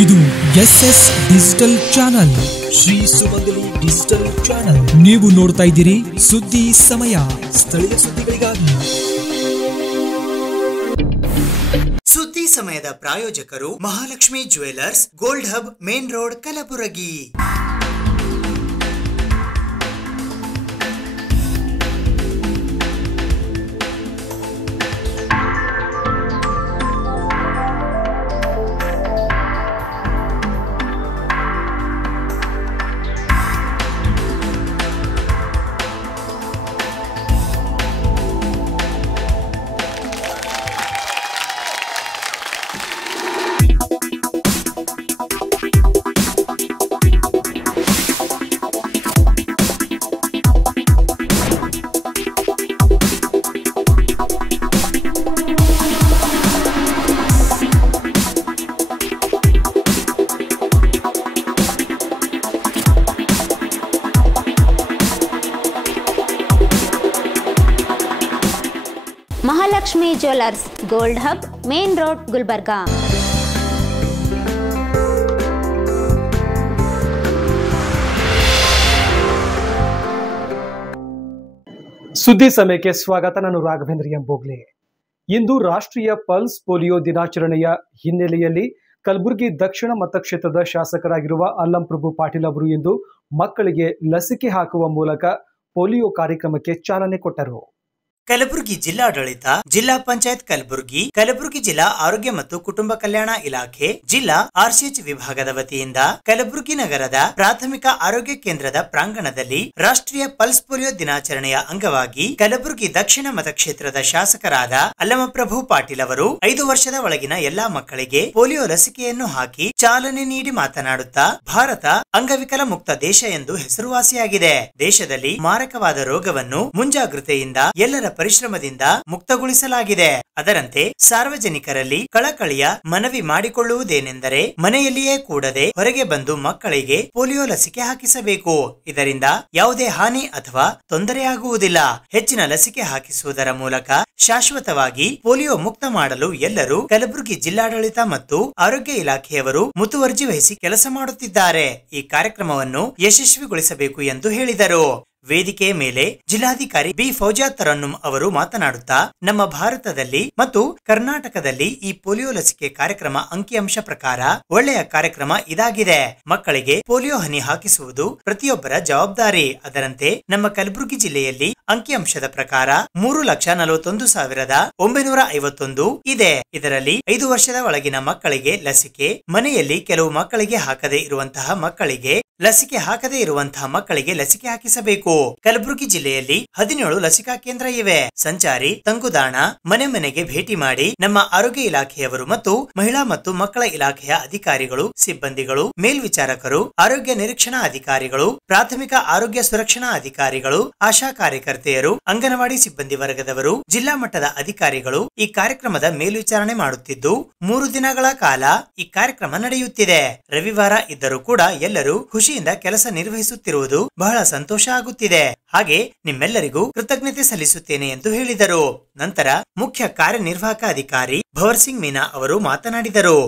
ಇದು SS digital channel, Shri ಸುಮಂಗಲಿ digital channel. ನೀವು ನೋಡ್ತಾ ಇದ್ದೀರಿ ಸುದ್ದಿ ಸಮಯ, ಸ್ಥಳೀಯ ಸುದ್ದಿಗಳಿಗಾಗಿ. ಸುದ್ದಿ ಸಮಯದ ಪ್ರಾಯೋಜಕರು Mahalakshmi jewellers, gold hub, main road, Kalaburagi. Mahalakshmi jewellers, gold hub, main road, Gulbarga. ಸುದ್ದಿ ಸಮಯಕ್ಕೆ ಸ್ವಾಗತ. ನಾನು ರಾಘವೇಂದ್ರ ಎಂ ಬೋಗ್ಲೆ. ಇಂದು ರಾಷ್ಟ್ರೀಯ ಪಲ್ಸ್ ಪೋಲಿಯೋ ದಿನಾಚರಣೆಯ ಹಿನ್ನೆಲೆಯಲ್ಲಿ ಕಲಬುರಗಿ ದಕ್ಷಿಣ ಮತಕ್ಷೇತ್ರದ ಶಾಸಕರಾಗಿರುವ ಅಲ್ಲಂ ಪ್ರಭು ಪಾಟೀಲ್ ಅವರು ಇಂದು ಮಕ್ಕಳಿಗೆ ಲಸಿಕೆ ಹಾಕುವ ಮೂಲಕ ಪೋಲಿಯೋ ಕಾರ್ಯಕ್ರಮಕ್ಕೆ ಚಾಲನೆ ಕೊಟ್ಟರು. ಕಲಬುರಗಿ ಜಿಲ್ಲಾಡಳಿತ, ಜಿಲ್ಲಾ ಪಂಚಾಯತ್ ಕಲಬುರಗಿ, ಕಲಬುರಗಿ ಜಿಲ್ಲಾ ಆರೋಗ್ಯ ಮತ್ತು ಕುಟುಂಬ ಕಲ್ಯಾಣ ಇಲಾಖೆ, ಜಿಲ್ಲಾ RCH ವಿಭಾಗದ ವತಿಯಿಂದ ಕಲಬುರಗಿ ನಗರದ ಪ್ರಾಥಮಿಕ ಆರೋಗ್ಯ ಕೇಂದ್ರದ ಪ್ರಾಂಗಣದಲ್ಲಿ ರಾಷ್ಟ್ರೀಯ ಪಲ್ಸ್ ಪೋಲಿಯೋ ದಿನಾಚರಣೆಯ ಅಂಗವಾಗಿ ಕಲಬುರಗಿ ದಕ್ಷಿಣ ಮತಕ್ಷೇತ್ರದ ಶಾಸಕರಾದ ಅಲ್ಲಮಪ್ರಭು ಪಾಟೀಲ್ ಅವರು 5 ವರ್ಷದ ಒಳಗಿನ ಎಲ್ಲಾ ಮಕ್ಕಳಿಗೆ ಪೋಲಿಯೋ ಲಸಿಕೆಯನ್ನು ಹಾಕಿ ಚಾಲನೆ ನೀಡಿ ಮಾತನಾಡುತ್ತಾ, ಭಾರತ ಅಂಗವಿಕಲ ಮುಕ್ತ ದೇಶ ಎಂದು ಹೆಸರುವಾಸಿಯಾಗಿದೆ. ದೇಶದಲ್ಲಿ ಮಾರಕವಾದ ರೋಗವನ್ನು ಮುಂಜಾಗೃತೆಯಿಂದ ಎಲ್ಲರ ಪರಿಶ್ರಮದಿಂದ ಮುಕ್ತಗೊಳಿಸಲಾಗಿದೆ. ಅದರಂತೆ ಸಾರ್ವಜನಿಕರಲ್ಲಿ ಕಳಕಳಿಯ ಮನವಿ ಮಾಡಿಕೊಳ್ಳುವುದೇನೆಂದರೆ, ಮನೆಯಲ್ಲಿಯೇ ಕೂಡದೆ ಹೊರಗೆ ಬಂದು ಮಕ್ಕಳಿಗೆ ಪೋಲಿಯೋ ಲಸಿಕೆ ಹಾಕಿಸಬೇಕು. ಇದರಿಂದ ಯಾವುದೇ ಹಾನಿ ಅಥವಾ ತೊಂದರೆಯಾಗುವುದಿಲ್ಲ. ಹೆಚ್ಚಿನ ಲಸಿಕೆ ಹಾಕಿಸುವುದರ ಮೂಲಕ ಶಾಶ್ವತವಾಗಿ ಪೋಲಿಯೋ ಮುಕ್ತ ಮಾಡಲು ಎಲ್ಲರೂ ಕಲಬುರಗಿ ಜಿಲ್ಲಾಡಳಿತ ಮತ್ತು ಆರೋಗ್ಯ ಇಲಾಖೆಯವರು ಮುತುವರ್ಜಿ ವಹಿಸಿ ಕೆಲಸ ಮಾಡುತ್ತಿದ್ದಾರೆ. ಈ ಕಾರ್ಯಕ್ರಮವನ್ನು ಯಶಸ್ವಿಗೊಳಿಸಬೇಕು ಎಂದು ಹೇಳಿದರು. ವೇದಿಕೆಯ ಮೇಲೆ ಜಿಲ್ಲಾಧಿಕಾರಿ ಬಿ ಫೌಜಾ ತರನ್ನುಮ್ ಅವರು ಮಾತನಾಡುತ್ತಾ, ನಮ್ಮ ಭಾರತದಲ್ಲಿ ಮತ್ತು ಕರ್ನಾಟಕದಲ್ಲಿ ಈ ಪೋಲಿಯೋ ಲಸಿಕೆ ಕಾರ್ಯಕ್ರಮ ಅಂಕಿಅಂಶ ಪ್ರಕಾರ ಒಳ್ಳೆಯ ಕಾರ್ಯಕ್ರಮ ಇದಾಗಿದೆ. ಮಕ್ಕಳಿಗೆ ಪೋಲಿಯೋ ಹನಿ ಹಾಕಿಸುವುದು ಪ್ರತಿಯೊಬ್ಬರ ಜವಾಬ್ದಾರಿ. ಅದರಂತೆ ನಮ್ಮ ಕಲಬುರಗಿ ಜಿಲ್ಲೆಯಲ್ಲಿ ಅಂಕಿಅಂಶದ ಪ್ರಕಾರ 3,41,951 ಇದೆ. ಇದರಲ್ಲಿ 5 ವರ್ಷದ ಒಳಗಿನ ಮಕ್ಕಳಿಗೆ ಲಸಿಕೆ, ಮನೆಯಲ್ಲಿ ಕೆಲವು ಮಕ್ಕಳಿಗೆ ಹಾಕದೇ ಇರುವಂತಹ ಮಕ್ಕಳಿಗೆ ಲಸಿಕೆ ಹಾಕಿಸಬೇಕು. ಕಲಬುರಗಿ ಜಿಲ್ಲೆಯಲ್ಲಿ 17 ಲಸಿಕಾ ಕೇಂದ್ರ ಇವೆ. ಸಂಚಾರಿ ತಂಗುದಾಣ ಮನೆ ಮನೆಗೆ ಭೇಟಿ ಮಾಡಿ ನಮ್ಮ ಆರೋಗ್ಯ ಇಲಾಖೆಯವರು ಮತ್ತು ಮಹಿಳಾ ಮತ್ತು ಮಕ್ಕಳ ಇಲಾಖೆಯ ಅಧಿಕಾರಿಗಳು, ಸಿಬ್ಬಂದಿಗಳು, ಮೇಲ್ವಿಚಾರಕರು, ಆರೋಗ್ಯ ನಿರೀಕ್ಷಣಾ ಅಧಿಕಾರಿಗಳು, ಪ್ರಾಥಮಿಕ ಆರೋಗ್ಯ ಸುರಕ್ಷಣಾ ಅಧಿಕಾರಿಗಳು, ಆಶಾ ಕಾರ್ಯಕರ್ತೆಯರು, ಅಂಗನವಾಡಿ ಸಿಬ್ಬಂದಿ ವರ್ಗದವರು, ಜಿಲ್ಲಾ ಮಟ್ಟದ ಅಧಿಕಾರಿಗಳು ಈ ಕಾರ್ಯಕ್ರಮದ ಮೇಲ್ವಿಚಾರಣೆ ಮಾಡುತ್ತಿದ್ದು 3 ದಿನಗಳ ಕಾಲ ಈ ಕಾರ್ಯಕ್ರಮ ನಡೆಯುತ್ತಿದೆ. ರವಿವಾರ ಇದ್ದರೂ ಕೂಡ ಎಲ್ಲರೂ ಖುಷಿಯಿಂದ ಕೆಲಸ ನಿರ್ವಹಿಸುತ್ತಿರುವುದು ಬಹಳ ಸಂತೋಷ ಆಗುತ್ತಿದೆ. ಹಾಗೆ ನಿಮ್ಮೆಲ್ಲರಿಗೂ ಕೃತಜ್ಞತೆ ಸಲ್ಲಿಸುತ್ತೇನೆ ಎಂದು ಹೇಳಿದರು. ನಂತರ ಮುಖ್ಯ ಕಾರ್ಯನಿರ್ವಾಹಕ ಅಧಿಕಾರಿ ಭವರ್ ಸಿಂಗ್ ಮೀನಾ ಅವರು ಮಾತನಾಡಿದರು.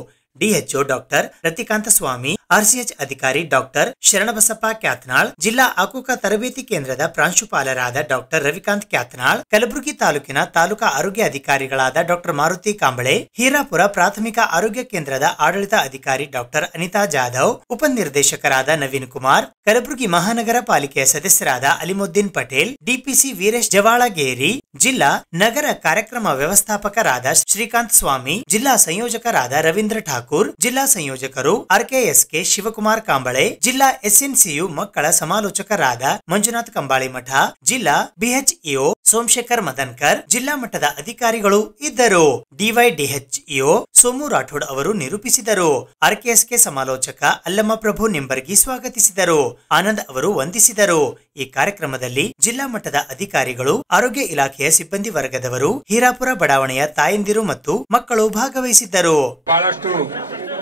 DHO ಡಾಕ್ಟರ್ ರತಿಕಾಂತ ಸ್ವಾಮಿ, RCH ಅಧಿಕಾರಿ ಡಾಕ್ಟರ್ ಶರಣಬಸಪ್ಪ ಕ್ಯಾತ್ನಾಳ್, ಜಿಲ್ಲಾ ಆಕೂಕ ತರಬೇತಿ ಕೇಂದ್ರದ ಪ್ರಾಂಶುಪಾಲರಾದ ಡಾಕ್ಟರ್ ರವಿಕಾಂತ್ ಕ್ಯಾತ್ನಾಳ್, ಕಲಬುರಗಿ ತಾಲೂಕಿನ ತಾಲೂಕಾ ಆರೋಗ್ಯ ಅಧಿಕಾರಿಗಳಾದ ಡಾಕ್ಟರ್ ಮಾರುತಿ ಕಾಂಬಳೆ, ಹೀರಾಪುರ ಪ್ರಾಥಮಿಕ ಆರೋಗ್ಯ ಕೇಂದ್ರದ ಆಡಳಿತ ಅಧಿಕಾರಿ ಡಾಕ್ಟರ್ ಅನಿತಾ ಜಾಧವ್, ಉಪನಿರ್ದೇಶಕರಾದ ನವೀನ್ ಕುಮಾರ್, ಕಲಬುರಗಿ ಮಹಾನಗರ ಪಾಲಿಕೆಯ ಸದಸ್ಯರಾದ ಅಲಿಮುದ್ದೀನ್ ಪಟೇಲ್, DPC ವೀರೇಶ್ ಜವಾಳಗೇರಿ, ಜಿಲ್ಲಾ ನಗರ ಕಾರ್ಯಕ್ರಮ ವ್ಯವಸ್ಥಾಪಕರಾದ ಶ್ರೀಕಾಂತ್ ಸ್ವಾಮಿ, ಜಿಲ್ಲಾ ಸಂಯೋಜಕರಾದ ರವೀಂದ್ರ ಠಾಕೂರ್, ಜಿಲ್ಲಾ ಸಂಯೋಜಕರು RKSK ಶಿವಕುಮಾರ್ ಕಾಂಬಳೆ, ಜಿಲ್ಲಾ SNCU ಮಕ್ಕಳ ಸಮಾಲೋಚಕರಾದ ಮಂಜುನಾಥ್ ಕಂಬಾಳಿ ಮಠ, ಜಿಲ್ಲಾ BHEO ಸೋಮಶೇಖರ್ ಮದನ್ಕರ್, ಜಿಲ್ಲಾ ಮಟ್ಟದ ಅಧಿಕಾರಿಗಳು ಇದ್ದರು. DYDHEO ಸೋಮು ರಾಠೋಡ್ ಅವರು ನಿರೂಪಿಸಿದರು. RKSK ಸಮಾಲೋಚಕ ಅಲ್ಲಮ್ಮ ಪ್ರಭು ನಿಂಬರ್ಗಿ ಸ್ವಾಗತಿಸಿದರು. ಆನಂದ್ ಅವರು ವಂದಿಸಿದರು. ಈ ಕಾರ್ಯಕ್ರಮದಲ್ಲಿ ಜಿಲ್ಲಾ ಮಟ್ಟದ ಅಧಿಕಾರಿಗಳು, ಆರೋಗ್ಯ ಇಲಾಖೆಯ ಸಿಬ್ಬಂದಿ ವರ್ಗದವರು, ಹೀರಾಪುರ ಬಡಾವಣೆಯ ತಾಯಂದಿರು ಮತ್ತು ಮಕ್ಕಳು ಭಾಗವಹಿಸಿದ್ದರು. ಬಹಳಷ್ಟು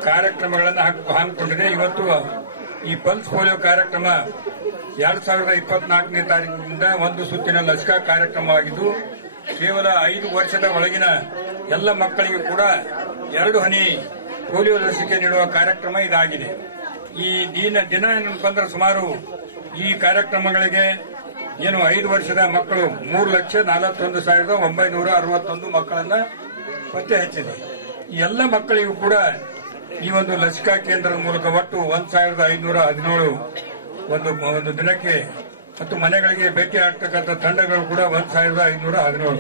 ಕಾರ್ಯಕ್ರಮಗಳನ್ನು ಹಮ್ಮಿಕೊಂಡಿದೆ. ಇವತ್ತು ಈ ಪಲ್ಸ್ ಪೋಲಿಯೋ ಕಾರ್ಯಕ್ರಮ 2024ನೇ ತಾರೀಕಿನಿಂದ ಒಂದು ಸುತ್ತಿನ ಲಸಿಕಾ ಕಾರ್ಯಕ್ರಮವಾಗಿದ್ದು ಕೇವಲ 5 ವರ್ಷದ ಒಳಗಿನ ಎಲ್ಲ ಮಕ್ಕಳಿಗೂ ಕೂಡ 2 ಹನಿ ಪೋಲಿಯೋ ಲಸಿಕೆ ನೀಡುವ ಕಾರ್ಯಕ್ರಮ ಇದಾಗಿದೆ. ಈ ದಿನ ಏನಪ್ಪ ಅಂದ್ರೆ ಸುಮಾರು ಈ ಕಾರ್ಯಕ್ರಮಗಳಿಗೆ 5 ವರ್ಷದ ಮಕ್ಕಳು 3,41,961 ಮಕ್ಕಳನ್ನ ಪತ್ತೆ ಹಚ್ಚಿದೆ. ಈ ಎಲ್ಲ ಮಕ್ಕಳಿಗೂ ಕೂಡ ಈ ಒಂದು ಲಸಿಕಾ ಕೇಂದ್ರದ ಮೂಲಕ ಒಟ್ಟು 1,517 ಒಂದು ದಿನಕ್ಕೆ ಮತ್ತು ಮನೆಗಳಿಗೆ ಭೇಟಿ ಆಗ್ತಕ್ಕಂಥ ತಂಡಗಳು ಕೂಡ 1,517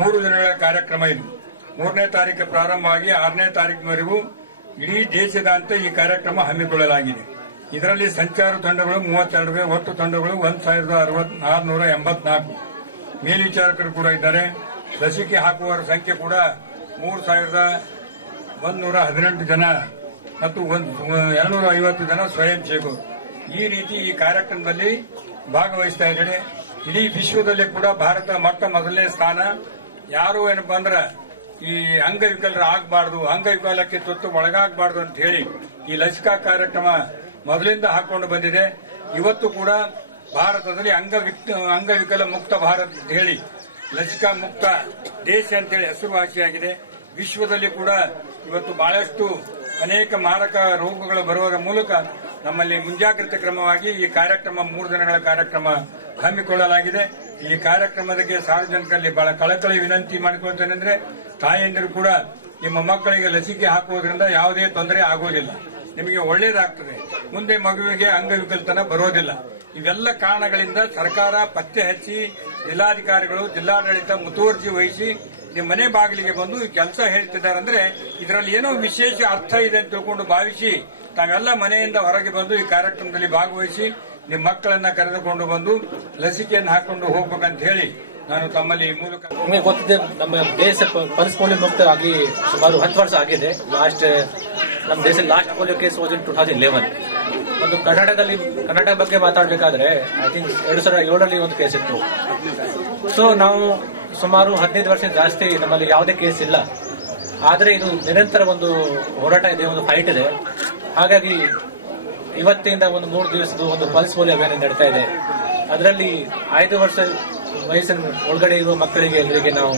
3 ದಿನಗಳ ಕಾರ್ಯಕ್ರಮ ಇದು. 3ನೇ ತಾರೀಕು ಪ್ರಾರಂಭವಾಗಿ 6ನೇ ತಾರೀಕಿನವರೆಗೂ ಇಡೀ ದೇಶದಾದ್ಯಂತ ಈ ಕಾರ್ಯಕ್ರಮ ಹಮ್ಮಿಕೊಳ್ಳಲಾಗಿದೆ. ಇದರಲ್ಲಿ ಸಂಚಾರ ತಂಡಗಳು 32 ಒಟ್ಟು ತಂಡಗಳು 1,684 ಮೇಲ್ವಿಚಾರಕರು ಕೂಡ ಇದ್ದಾರೆ. ಲಸಿಕೆ ಹಾಕುವವರ ಸಂಖ್ಯೆ ಕೂಡ 3,118 ಜನ ಮತ್ತು 250 ಜನ ಸ್ವಯಂ ಸೇವಕರು. ಈ ರೀತಿ ಈ ಕಾರ್ಯಕ್ರಮದಲ್ಲಿ ಭಾಗವಹಿಸ್ತಾ ಇದ್ದಾರೆ. ಇಡೀ ವಿಶ್ವದಲ್ಲಿ ಕೂಡ ಭಾರತ ಮೊಟ್ಟ ಮೊದಲನೇ ಸ್ಥಾನ. ಯಾರು ಏನಪ್ಪಾ ಅಂದ್ರೆ ಈ ಅಂಗವಿಕಲರ ಆಗಬಾರ್ದು, ಅಂಗವಿಕಲಕ್ಕೆ ತುತ್ತು ಒಳಗಾಗಬಾರ್ದು ಅಂತ ಹೇಳಿ ಈ ಲಸಿಕಾ ಕಾರ್ಯಕ್ರಮ ಮೊದಲಿಂದ ಹಾಕೊಂಡು ಬಂದಿದೆ. ಇವತ್ತು ಕೂಡ ಭಾರತದಲ್ಲಿ ಅಂಗವಿಕಲ ಮುಕ್ತ ಭಾರತ್ ಅಂತ ಹೇಳಿ ಲಸಿಕಾ ಮುಕ್ತ ದೇಶ ಅಂತೇಳಿ ಹೆಸರುವಾಸಿಯಾಗಿದೆ. ವಿಶ್ವದಲ್ಲಿ ಕೂಡ ಇವತ್ತು ಬಹಳಷ್ಟು ಅನೇಕ ಮಾರಕ ರೋಗಗಳು ಬರುವುದರ ಮೂಲಕ ನಮ್ಮಲ್ಲಿ ಮುಂಜಾಗ್ರತೆ ಕ್ರಮವಾಗಿ ಈ ಕಾರ್ಯಕ್ರಮ 3 ದಿನಗಳ ಕಾರ್ಯಕ್ರಮ ಹಮ್ಮಿಕೊಳ್ಳಲಾಗಿದೆ. ಈ ಕಾರ್ಯಕ್ರಮಕ್ಕೆ ಸಾರ್ವಜನಿಕರಲ್ಲಿ ಬಹಳ ಕಳಕಳಿ ವಿನಂತಿ ಮಾಡಿಕೊಳ್ತೇನೆಂದ್ರೆ, ತಾಯಂದಿರು ಕೂಡ ನಿಮ್ಮ ಮಕ್ಕಳಿಗೆ ಲಸಿಕೆ ಹಾಕುವುದರಿಂದ ಯಾವುದೇ ತೊಂದರೆ ಆಗುವುದಿಲ್ಲ, ನಿಮಗೆ ಒಳ್ಳೆಯದಾಗ್ತದೆ, ಮುಂದೆ ಮಗುವಿಗೆ ಅಂಗವಿಕಲತನ ಬರೋದಿಲ್ಲ. ಇವೆಲ್ಲ ಕಾರಣಗಳಿಂದ ಸರ್ಕಾರ ಪತ್ತೆ ಹಚ್ಚಿ ಜಿಲ್ಲಾಧಿಕಾರಿಗಳು, ಜಿಲ್ಲಾಡಳಿತ ಮುತುವರ್ಜಿ ವಹಿಸಿ ನಿಮ್ಮ ಮನೆ ಬಾಗಿಲಿಗೆ ಬಂದು ಈ ಕೆಲಸ ಹೇಳ್ತಿದ್ದಾರೆ. ಅಂದ್ರೆ ಇದರಲ್ಲಿ ಏನೋ ವಿಶೇಷ ಅರ್ಥ ಇದೆ ಅಂತ ತಿಳ್ಕೊಂಡು ಭಾವಿಸಿ ತಾವೆಲ್ಲ ಮನೆಯಿಂದ ಹೊರಗೆ ಬಂದು ಈ ಕಾರ್ಯಕ್ರಮದಲ್ಲಿ ಭಾಗವಹಿಸಿ ನಿಮ್ಮ ಮಕ್ಕಳನ್ನ ಕರೆದುಕೊಂಡು ಬಂದು ಲಸಿಕೆಯನ್ನು ಹಾಕೊಂಡು ಹೋಗ್ಬೇಕಂತ ಹೇಳಿ ನಾನು ತಮ್ಮಲ್ಲಿ ಈ ಮೂಲಕ. ನಿಮಗೆ ಗೊತ್ತಿದೆ, ನಮ್ಮ ದೇಶ ಪಲ್ಸ್ ಪೋಲಿಯೋ ಮುಕ್ತ ಆಗಿ ಸುಮಾರು 10 ವರ್ಷ ಆಗಿದೆ. ನಮ್ಮ ದೇಶದ last polio case was in 2011. ಒಂದು ಕರ್ನಾಟಕ ಬಗ್ಗೆ ಮಾತಾಡಬೇಕಾದ್ರೆ ಐ ಥಿಂಕ್ 2007ರಲ್ಲಿ ಒಂದು ಕೇಸ್ ಇತ್ತು. ಸೊ ನಾವು ಸುಮಾರು 15 ವರ್ಷ ಜಾಸ್ತಿ ನಮ್ಮಲ್ಲಿ ಯಾವುದೇ ಕೇಸ್ ಇಲ್ಲ. ಆದ್ರೆ ಇದು ನಿರಂತರ ಒಂದು ಹೋರಾಟ ಇದೆ, ಒಂದು ಫೈಟ್ ಇದೆ. ಹಾಗಾಗಿ ಇವತ್ತಿಂದ ಒಂದು 3 ದಿವಸದ ಒಂದು ಪಲ್ಸ್ ಪೋಲಿಯೋ ಅಭಿಯಾನ ನಡೀತಾ ಇದೆ. ಅದರಲ್ಲಿ 5 ವರ್ಷ ವಯಸ್ಸಿನ ಒಳಗಡೆ ಇರುವ ಮಕ್ಕಳಿಗೆ ಎಲ್ಲರಿಗೆ ನಾವು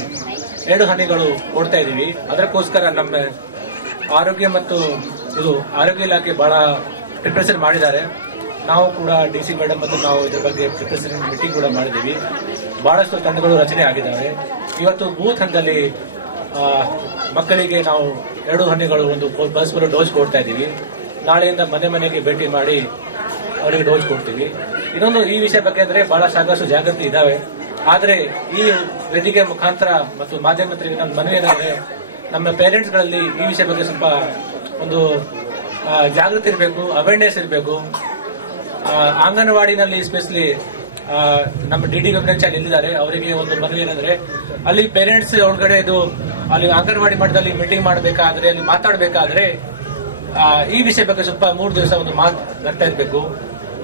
2 ಹನಿಗಳು ಕೊಡ್ತಾ ಇದೀವಿ. ಅದಕ್ಕೋಸ್ಕರ ನಮ್ಮ ಆರೋಗ್ಯ ಮತ್ತು ಆರೋಗ್ಯ ಇಲಾಖೆ ಬಹಳ ಪ್ರಿಪರೇಷನ್ ಮಾಡಿದ್ದಾರೆ. ನಾವು ಕೂಡ DC ಮೇಡಮ್ ಮತ್ತು ನಾವು ಇದ್ರ ಬಗ್ಗೆ ಪ್ರಿಪರೇಷನ್ ಮೀಟಿಂಗ್ ಕೂಡ ಮಾಡಿದೀವಿ. ಬಹಳಷ್ಟು ತಂಡಗಳು ರಚನೆ ಆಗಿದ್ದಾವೆ. ಇವತ್ತು ಬೂತ್ ಹಂತದಲ್ಲಿ ಮಕ್ಕಳಿಗೆ ನಾವು 2 ಹನಿಗಳು ಒಂದು ಪಲ್ಸ್ ಪೋಲಿಯೋ ಡೋಸ್ ಕೊಡ್ತಾ ಇದೀವಿ. ನಾಳೆಯಿಂದ ಮನೆಗೆ ಭೇಟಿ ಮಾಡಿ ಅವರಿಗೆ ಡೋಸ್ ಕೊಡ್ತೀವಿ. ಇನ್ನೊಂದು ಈ ವಿಷಯ ಬಗ್ಗೆ ಅಂದ್ರೆ ಬಹಳ ಸಾಕಷ್ಟು ಜಾಗೃತಿ ಇದಾವೆ. ಆದ್ರೆ ಈ ವೇದಿಕೆ ಮುಖಾಂತರ ಮತ್ತು ಮಾಧ್ಯಮದಲ್ಲಿ ನನ್ನ ಮನವಿ ಏನಂದ್ರೆ, ನಮ್ಮ ಪೇರೆಂಟ್ಸ್ ಗಳಲ್ಲಿ ಈ ವಿಷಯ ಬಗ್ಗೆ ಸ್ವಲ್ಪ ಒಂದು ಜಾಗೃತಿ ಇರಬೇಕು, ಅವೇರ್ನೆಸ್ ಇರಬೇಕು. ಅಂಗನವಾಡಿನಲ್ಲಿ ಸ್ಪೆಷಲಿ ನಮ್ಮ DD ವೆಂಕಟೇಶ್ ಇಲ್ಲಿದ್ದಾರೆ, ಅವರಿಗೆ ಒಂದು ಮನವಿ ಏನಂದ್ರೆ, ಅಲ್ಲಿ ಪೇರೆಂಟ್ಸ್ ಒಳಗಡೆ ಅಲ್ಲಿ ಅಂಗನವಾಡಿ ಮಟ್ಟದಲ್ಲಿ ಮೀಟಿಂಗ್ ಮಾಡಬೇಕಾದ್ರೆ, ಅಲ್ಲಿ ಮಾತಾಡಬೇಕಾದ್ರೆ ಈ ವಿಷಯ ಬಗ್ಗೆ ಸ್ವಲ್ಪ 3 ದಿವಸ ಒಂದು ಮಾತು ಬರ್ತಾ ಇರಬೇಕು.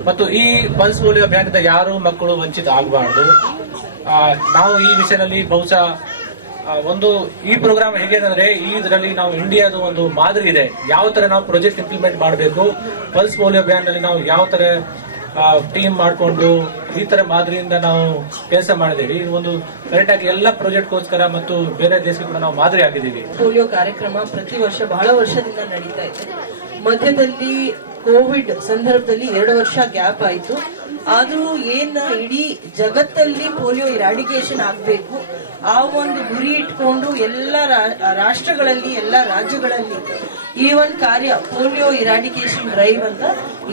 ಮತ್ತು ಈ ಪಲ್ಸ್ ಪೋಲಿಯೋ ಅಭಿಯಾನದ ಯಾರು ಮಕ್ಕಳು ವಂಚಿತ ಆಗಬಾರ್ದು. ನಾವು ಈ ವಿಷಯದಲ್ಲಿ ಬಹುಶಃ ಈ ಪ್ರೋಗ್ರಾಮ್ ಹೇಗೆ ಅಂದ್ರೆ, ಇದರಲ್ಲಿ ನಾವು ಇಂಡಿಯಾದ ಒಂದು ಮಾದರಿ ಇದೆ, ಯಾವ ತರ ನಾವು ಪ್ರಾಜೆಕ್ಟ್ ಇಂಪ್ಲಿಮೆಂಟ್ ಮಾಡಬೇಕು, ಪಲ್ಸ್ ಪೋಲಿಯೋ ಅಭಿಯಾನದಲ್ಲಿ ನಾವು ಯಾವ ತರ ಟೀಮ್ ಮಾಡಿಕೊಂಡು ಈ ತರ ಮಾದರಿಯಿಂದ ನಾವು ಕೆಲಸ ಮಾಡಿದೀವಿ. ಒಂದು ಕರೆಕ್ಟ್ ಆಗಿ ಎಲ್ಲ ಪ್ರಾಜೆಕ್ಟ್ಗೋಸ್ಕರ ಮತ್ತು ಬೇರೆ ದೇಶಕ್ಕೆ ಕೂಡ ನಾವು ಮಾದರಿ ಆಗಿದ್ದೀವಿ. ಪೋಲಿಯೋ ಕಾರ್ಯಕ್ರಮ ಪ್ರತಿ ವರ್ಷ ಬಹಳ ವರ್ಷದಿಂದ ನಡೀತಾ ಇದೆ. ಮಧ್ಯದಲ್ಲಿ ಕೋವಿಡ್ ಸಂದರ್ಭದಲ್ಲಿ 2 ವರ್ಷ ಗ್ಯಾಪ್ ಆಯಿತು. ಆದ್ರೂ ಇಡೀ ಜಗತ್ತಲ್ಲಿ ಪೋಲಿಯೋ ಇರಾಡಿಕೇಶನ್ ಆಗಬೇಕು, ಆ ಒಂದು ಗುರಿ ಇಟ್ಕೊಂಡು ಎಲ್ಲ ರಾಷ್ಟ್ರಗಳಲ್ಲಿ, ಎಲ್ಲ ರಾಜ್ಯಗಳಲ್ಲಿ ಈ ಒಂದು ಕಾರ್ಯ ಪೋಲಿಯೋ ಇರಾಡಿಕೇಶನ್ ಡ್ರೈವ್ ಅಂತ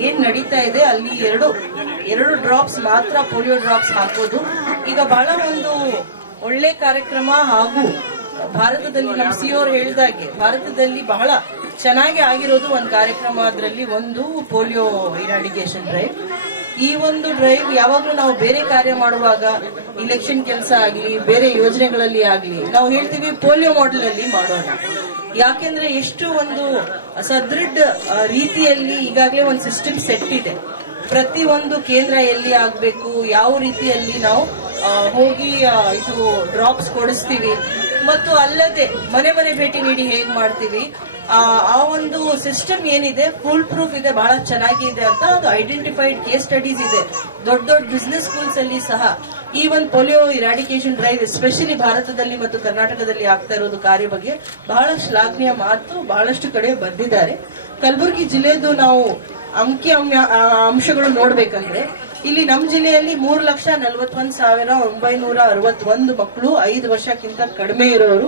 ಏನ್ ನಡೀತಾ ಇದೆ. ಅಲ್ಲಿ ಎರಡು ಡ್ರಾಪ್ಸ್ ಮಾತ್ರ ಪೋಲಿಯೋ ಡ್ರಾಪ್ಸ್ ಹಾಕೋದು ಈಗ ಬಹಳ ಒಂದು ಒಳ್ಳೆ ಕಾರ್ಯಕ್ರಮ. ಹಾಗೂ ಭಾರತದಲ್ಲಿ ನಮ್ಮ CO ಅವರು ಹೇಳಿದಾಗೆ ಭಾರತದಲ್ಲಿ ಬಹಳ ಚೆನ್ನಾಗಿ ಆಗಿರೋದು ಒಂದು ಕಾರ್ಯಕ್ರಮ. ಅದರಲ್ಲಿ ಒಂದು ಪೋಲಿಯೋ ಇರಾಡಿಕೇಶನ್ ಡ್ರೈವ್. ಈ ಒಂದು ಡ್ರೈವ್ ಯಾವಾಗ್ಲೂ ನಾವು ಬೇರೆ ಕಾರ್ಯ ಮಾಡುವಾಗ, ಇಲೆಕ್ಷನ್ ಕೆಲಸ ಆಗ್ಲಿ, ಬೇರೆ ಯೋಜನೆಗಳಲ್ಲಿ ಆಗ್ಲಿ, ನಾವು ಹೇಳ್ತೀವಿ ಪೋಲಿಯೋ ಮಾಡೆಲ್ ಅಲ್ಲಿ ಮಾಡೋಣ. ಯಾಕೆಂದ್ರೆ ಎಷ್ಟು ಒಂದು ಸದೃಢ ರೀತಿಯಲ್ಲಿ ಈಗಾಗಲೇ ಒಂದು ಸಿಸ್ಟಮ್ ಸೆಟ್ ಇದೆ. ಪ್ರತಿ ಒಂದು ಕೇಂದ್ರ ಎಲ್ಲಿ ಆಗ್ಬೇಕು, ಯಾವ ರೀತಿಯಲ್ಲಿ ನಾವು ಹೋಗಿ ಡ್ರಾಪ್ಸ್ ಕೊಡಿಸ್ತೀವಿ, ಮತ್ತು ಅಲ್ಲದೆ ಮನೆ ಭೇಟಿ ನೀಡಿ ಹೇಗ್ ಮಾಡ್ತೀವಿ, ಆ ಒಂದು ಸಿಸ್ಟಮ್ ಏನಿದೆ ಫುಲ್ ಪ್ರೂಫ್ ಇದೆ, ಬಹಳ ಚೆನ್ನಾಗಿದೆ ಅಂತ. ಅದು ಐಡೆಂಟಿಫೈಡ್ ಕೇಸ್ ಸ್ಟಡೀಸ್ ಇದೆ. ದೊಡ್ಡ ದೊಡ್ಡ ಬಿಸಿನೆಸ್ ಸ್ಕೂಲ್ಸ್ ಅಲ್ಲಿ ಸಹ ಈ ಒಂದು ಪೋಲಿಯೋ ಇರಾಡಿಕೇಶನ್ ಡ್ರೈವ್ ಎಸ್ಪೆಷಲಿ ಭಾರತದಲ್ಲಿ ಮತ್ತು ಕರ್ನಾಟಕದಲ್ಲಿ ಆಗ್ತಾ ಇರೋದು ಕಾರ್ಯ ಬಗ್ಗೆ ಬಹಳ ಶ್ಲಾಘನೀಯ ಮಾತು ಬಹಳಷ್ಟು ಕಡೆ ಬಂದಿದ್ದಾರೆ. ಕಲಬುರಗಿ ಜಿಲ್ಲೆದು ನಾವು ಅಂಶಗಳು ನೋಡ್ಬೇಕಂದ್ರೆ ಇಲ್ಲಿ ನಮ್ಮ ಜಿಲ್ಲೆಯಲ್ಲಿ 3,41,961 ಮಕ್ಕಳು 5 ವರ್ಷಕ್ಕಿಂತ ಕಡಿಮೆ ಇರೋರು.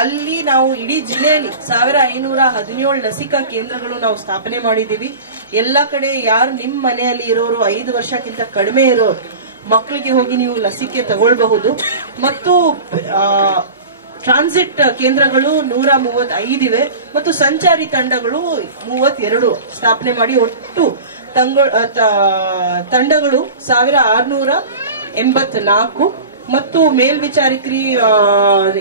ಅಲ್ಲಿ ನಾವು ಇಡೀ ಜಿಲ್ಲೆಯಲ್ಲಿ 1,517 ಲಸಿಕಾ ಕೇಂದ್ರಗಳು ನಾವು ಸ್ಥಾಪನೆ ಮಾಡಿದೀವಿ. ಎಲ್ಲಾ ಕಡೆ ಯಾರು ನಿಮ್ಮ ಮನೆಯಲ್ಲಿ ಇರೋರು 5 ವರ್ಷಕ್ಕಿಂತ ಕಡಿಮೆ ಇರೋರು ಮಕ್ಕಳಿಗೆ ಹೋಗಿ ನೀವು ಲಸಿಕೆ ತಗೊಳ್ಬಹುದು. ಮತ್ತು ಟ್ರಾನ್ಸಿಟ್ ಕೇಂದ್ರಗಳು 135 ಇವೆ ಮತ್ತು ಸಂಚಾರಿ ತಂಡಗಳು 32 ಸ್ಥಾಪನೆ ಮಾಡಿ ಒಟ್ಟು ತಂಡಗಳು 1,684 ಮತ್ತು ಮೇಲ್ವಿಚಾರಕರಿ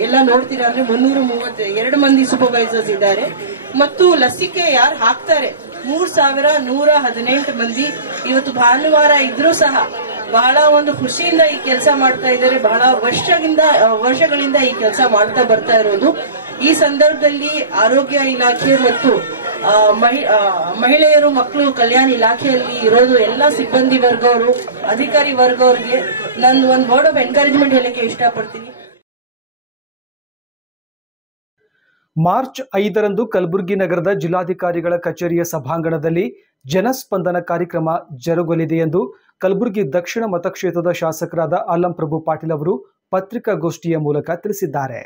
ಎಲ್ಲ ನೋಡ್ತೀರಾ ಅಂದ್ರೆ 332 ಮಂದಿ ಸೂಪರ್ವೈಸರ್ಸ್ ಇದ್ದಾರೆ. ಮತ್ತು ಲಸಿಕೆ ಯಾರು ಹಾಕ್ತಾರೆ 3,118 ಮಂದಿ. ಇವತ್ತು ಭಾನುವಾರ ಇದ್ರೂ ಸಹ ಬಹಳ ಒಂದು ಖುಷಿಯಿಂದ ಈ ಕೆಲಸ ಮಾಡ್ತಾ ಇದ್ದಾರೆ. ಬಹಳ ವರ್ಷಗಳಿಂದ ಈ ಕೆಲಸ ಮಾಡ್ತಾ ಬರ್ತಾ ಇರೋದು. ಈ ಸಂದರ್ಭದಲ್ಲಿ ಆರೋಗ್ಯ ಇಲಾಖೆ ಮತ್ತು ಮಹಿಳೆಯರು ಮಕ್ಕಳು ಕಲ್ಯಾಣ ಇಲಾಖೆಯಲ್ಲಿ ಇರೋದು ಎಲ್ಲ ಸಿಬ್ಬಂದಿ ವರ್ಗವರು, ಅಧಿಕಾರಿ ವರ್ಗವರಿಗೆ ನಾನು ಒಂದು ವರ್ಡ್ ಆಫ್ ಎನ್ಕರೇಜ್ಮೆಂಟ್ ಹೇಳಕ್ಕೆ ಇಷ್ಟಪಡ್ತೀನಿ. ಮಾರ್ಚ್ 5ರಂದು ಕಲಬುರಗಿ ನಗರದ ಜಿಲ್ಲಾಧಿಕಾರಿಗಳ ಕಚೇರಿಯ ಸಭಾಂಗಣದಲ್ಲಿ ಜನಸ್ಪಂದನ ಕಾರ್ಯಕ್ರಮ ಜರುಗಲಿದೆ ಎಂದು ಕಲಬುರಗಿ ದಕ್ಷಿಣ ಮತಕ್ಷೇತ್ರದ ಶಾಸಕರಾದ ಅಲ್ಲಂ ಪ್ರಭು ಪಾಟೀಲ್ ಅವರು ಪತ್ರಿಕಾಗೋಷ್ಠಿಯ ಮೂಲಕ ತಿಳಿಸಿದ್ದಾರೆ.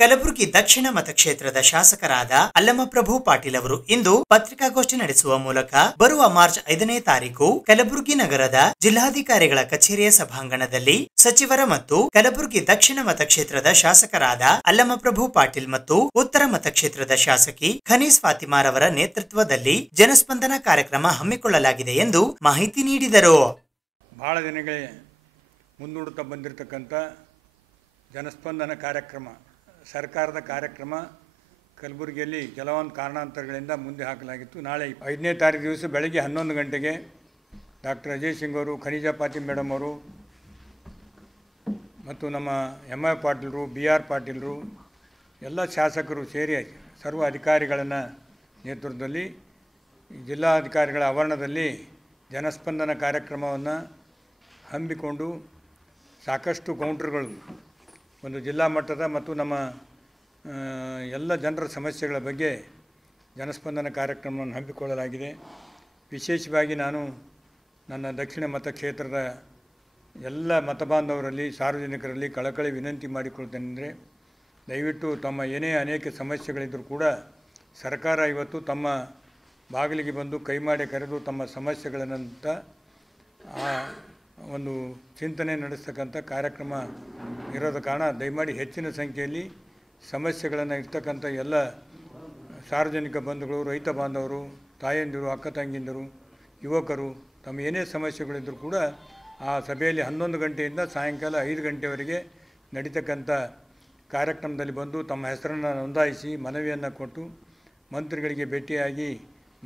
ಕಲಬುರಗಿ ದಕ್ಷಿಣ ಮತಕ್ಷೇತ್ರದ ಶಾಸಕರಾದ ಅಲ್ಲಮಪ್ರಭು ಪಾಟೀಲ್ ಅವರು ಇಂದು ಪತ್ರಿಕಾಗೋಷ್ಠಿ ನಡೆಸುವ ಮೂಲಕ ಬರುವ ಮಾರ್ಚ್ 5ನೇ ತಾರೀಕು ಕಲಬುರಗಿ ನಗರದ ಜಿಲ್ಲಾಧಿಕಾರಿಗಳ ಕಚೇರಿಯ ಸಭಾಂಗಣದಲ್ಲಿ ಸಚಿವರ ಮತ್ತು ಕಲಬುರಗಿ ದಕ್ಷಿಣ ಮತಕ್ಷೇತ್ರದ ಶಾಸಕರಾದ ಅಲ್ಲಮಪ್ರಭು ಪಾಟೀಲ್ ಮತ್ತು ಉತ್ತರ ಮತಕ್ಷೇತ್ರದ ಶಾಸಕಿ ಖನೀಸ್ ಫಾತಿಮಾರವರ ನೇತೃತ್ವದಲ್ಲಿ ಜನಸ್ಪಂದನ ಕಾರ್ಯಕ್ರಮ ಹಮ್ಮಿಕೊಳ್ಳಲಾಗಿದೆ ಎಂದು ಮಾಹಿತಿ ನೀಡಿದರು. ಬಹಳ ದಿನಗಳೇ ಮುಂದೂಡುತ್ತಾ ಬಂದಿರತಕ್ಕಂಥ ಜನಸ್ಪಂದನ ಕಾರ್ಯಕ್ರಮ, ಸರ್ಕಾರದ ಕಾರ್ಯಕ್ರಮ ಕಲಬುರಗಿಯಲ್ಲಿ ಕೆಲವೊಂದು ಕಾರಣಾಂತರಗಳಿಂದ ಮುಂದೆ ಹಾಕಲಾಗಿತ್ತು. ನಾಳೆ 5ನೇ ತಾರೀಕು ದಿವಸ ಬೆಳಗ್ಗೆ 11 ಗಂಟೆಗೆ ಡಾಕ್ಟರ್ ಅಜಯ್ ಸಿಂಗ್ ಅವರು, ಖನಿಜಾ ಪಾಟೀಲ್ ಮೇಡಮ್ ಅವರು ಮತ್ತು ನಮ್ಮ MI ಪಾಟೀಲರು, BR ಪಾಟೀಲರು ಎಲ್ಲ ಶಾಸಕರು ಸೇರಿ ಸರ್ವ ಅಧಿಕಾರಿಗಳನ್ನು ನೇತೃತ್ವದಲ್ಲಿ ಜಿಲ್ಲಾಧಿಕಾರಿಗಳ ಆವರಣದಲ್ಲಿ ಜನಸ್ಪಂದನ ಕಾರ್ಯಕ್ರಮವನ್ನು ಹಮ್ಮಿಕೊಂಡು ಸಾಕಷ್ಟು ಕೌಂಟರ್ಗಳು ಒಂದು ಜಿಲ್ಲಾ ಮಟ್ಟದ ಮತ್ತು ನಮ್ಮ ಎಲ್ಲ ಜನರ ಸಮಸ್ಯೆಗಳ ಬಗ್ಗೆ ಜನಸ್ಪಂದನ ಕಾರ್ಯಕ್ರಮವನ್ನು ಹಮ್ಮಿಕೊಳ್ಳಲಾಗಿದೆ. ವಿಶೇಷವಾಗಿ ನಾನು ನನ್ನ ದಕ್ಷಿಣ ಮತಕ್ಷೇತ್ರದ ಎಲ್ಲ ಮತಬಾಂಧವರಲ್ಲಿ, ಸಾರ್ವಜನಿಕರಲ್ಲಿ ಕಳಕಳಿ ವಿನಂತಿ ಮಾಡಿಕೊಳ್ತೇನೆಂದರೆ, ದಯವಿಟ್ಟು ತಮ್ಮ ಏನೇ ಅನೇಕ ಸಮಸ್ಯೆಗಳಿದ್ದರೂ ಕೂಡ ಸರ್ಕಾರ ಇವತ್ತು ತಮ್ಮ ಬಾಗಿಲಿಗೆ ಬಂದು ಕೈ ಮಾಡಿ ಕರೆದು ತಮ್ಮ ಸಮಸ್ಯೆಗಳನ್ನಂತ ಒಂದು ಚಿಂತನೆ ನಡೆಸ್ತಕ್ಕಂಥ ಕಾರ್ಯಕ್ರಮ ಇರೋದ ಕಾರಣ ದಯಮಾಡಿ ಹೆಚ್ಚಿನ ಸಂಖ್ಯೆಯಲ್ಲಿ ಸಮಸ್ಯೆಗಳನ್ನು ಇರ್ತಕ್ಕಂಥ ಎಲ್ಲ ಸಾರ್ವಜನಿಕ ಬಂಧುಗಳು, ರೈತ ಬಾಂಧವರು, ತಾಯಂದಿರು, ಅಕ್ಕ ತಂಗಿಯಂದಿರು, ಯುವಕರು ತಮ್ಮ ಏನೇ ಸಮಸ್ಯೆಗಳಿದ್ದರೂ ಕೂಡ ಆ ಸಭೆಯಲ್ಲಿ 11 ಗಂಟೆಯಿಂದ ಸಾಯಂಕಾಲ 5 ಗಂಟೆವರೆಗೆ ನಡೀತಕ್ಕಂಥ ಕಾರ್ಯಕ್ರಮದಲ್ಲಿ ಬಂದು ತಮ್ಮ ಹೆಸರನ್ನು ನೋಂದಾಯಿಸಿ ಮನವಿಯನ್ನು ಕೊಟ್ಟು ಮಂತ್ರಿಗಳಿಗೆ ಭೇಟಿಯಾಗಿ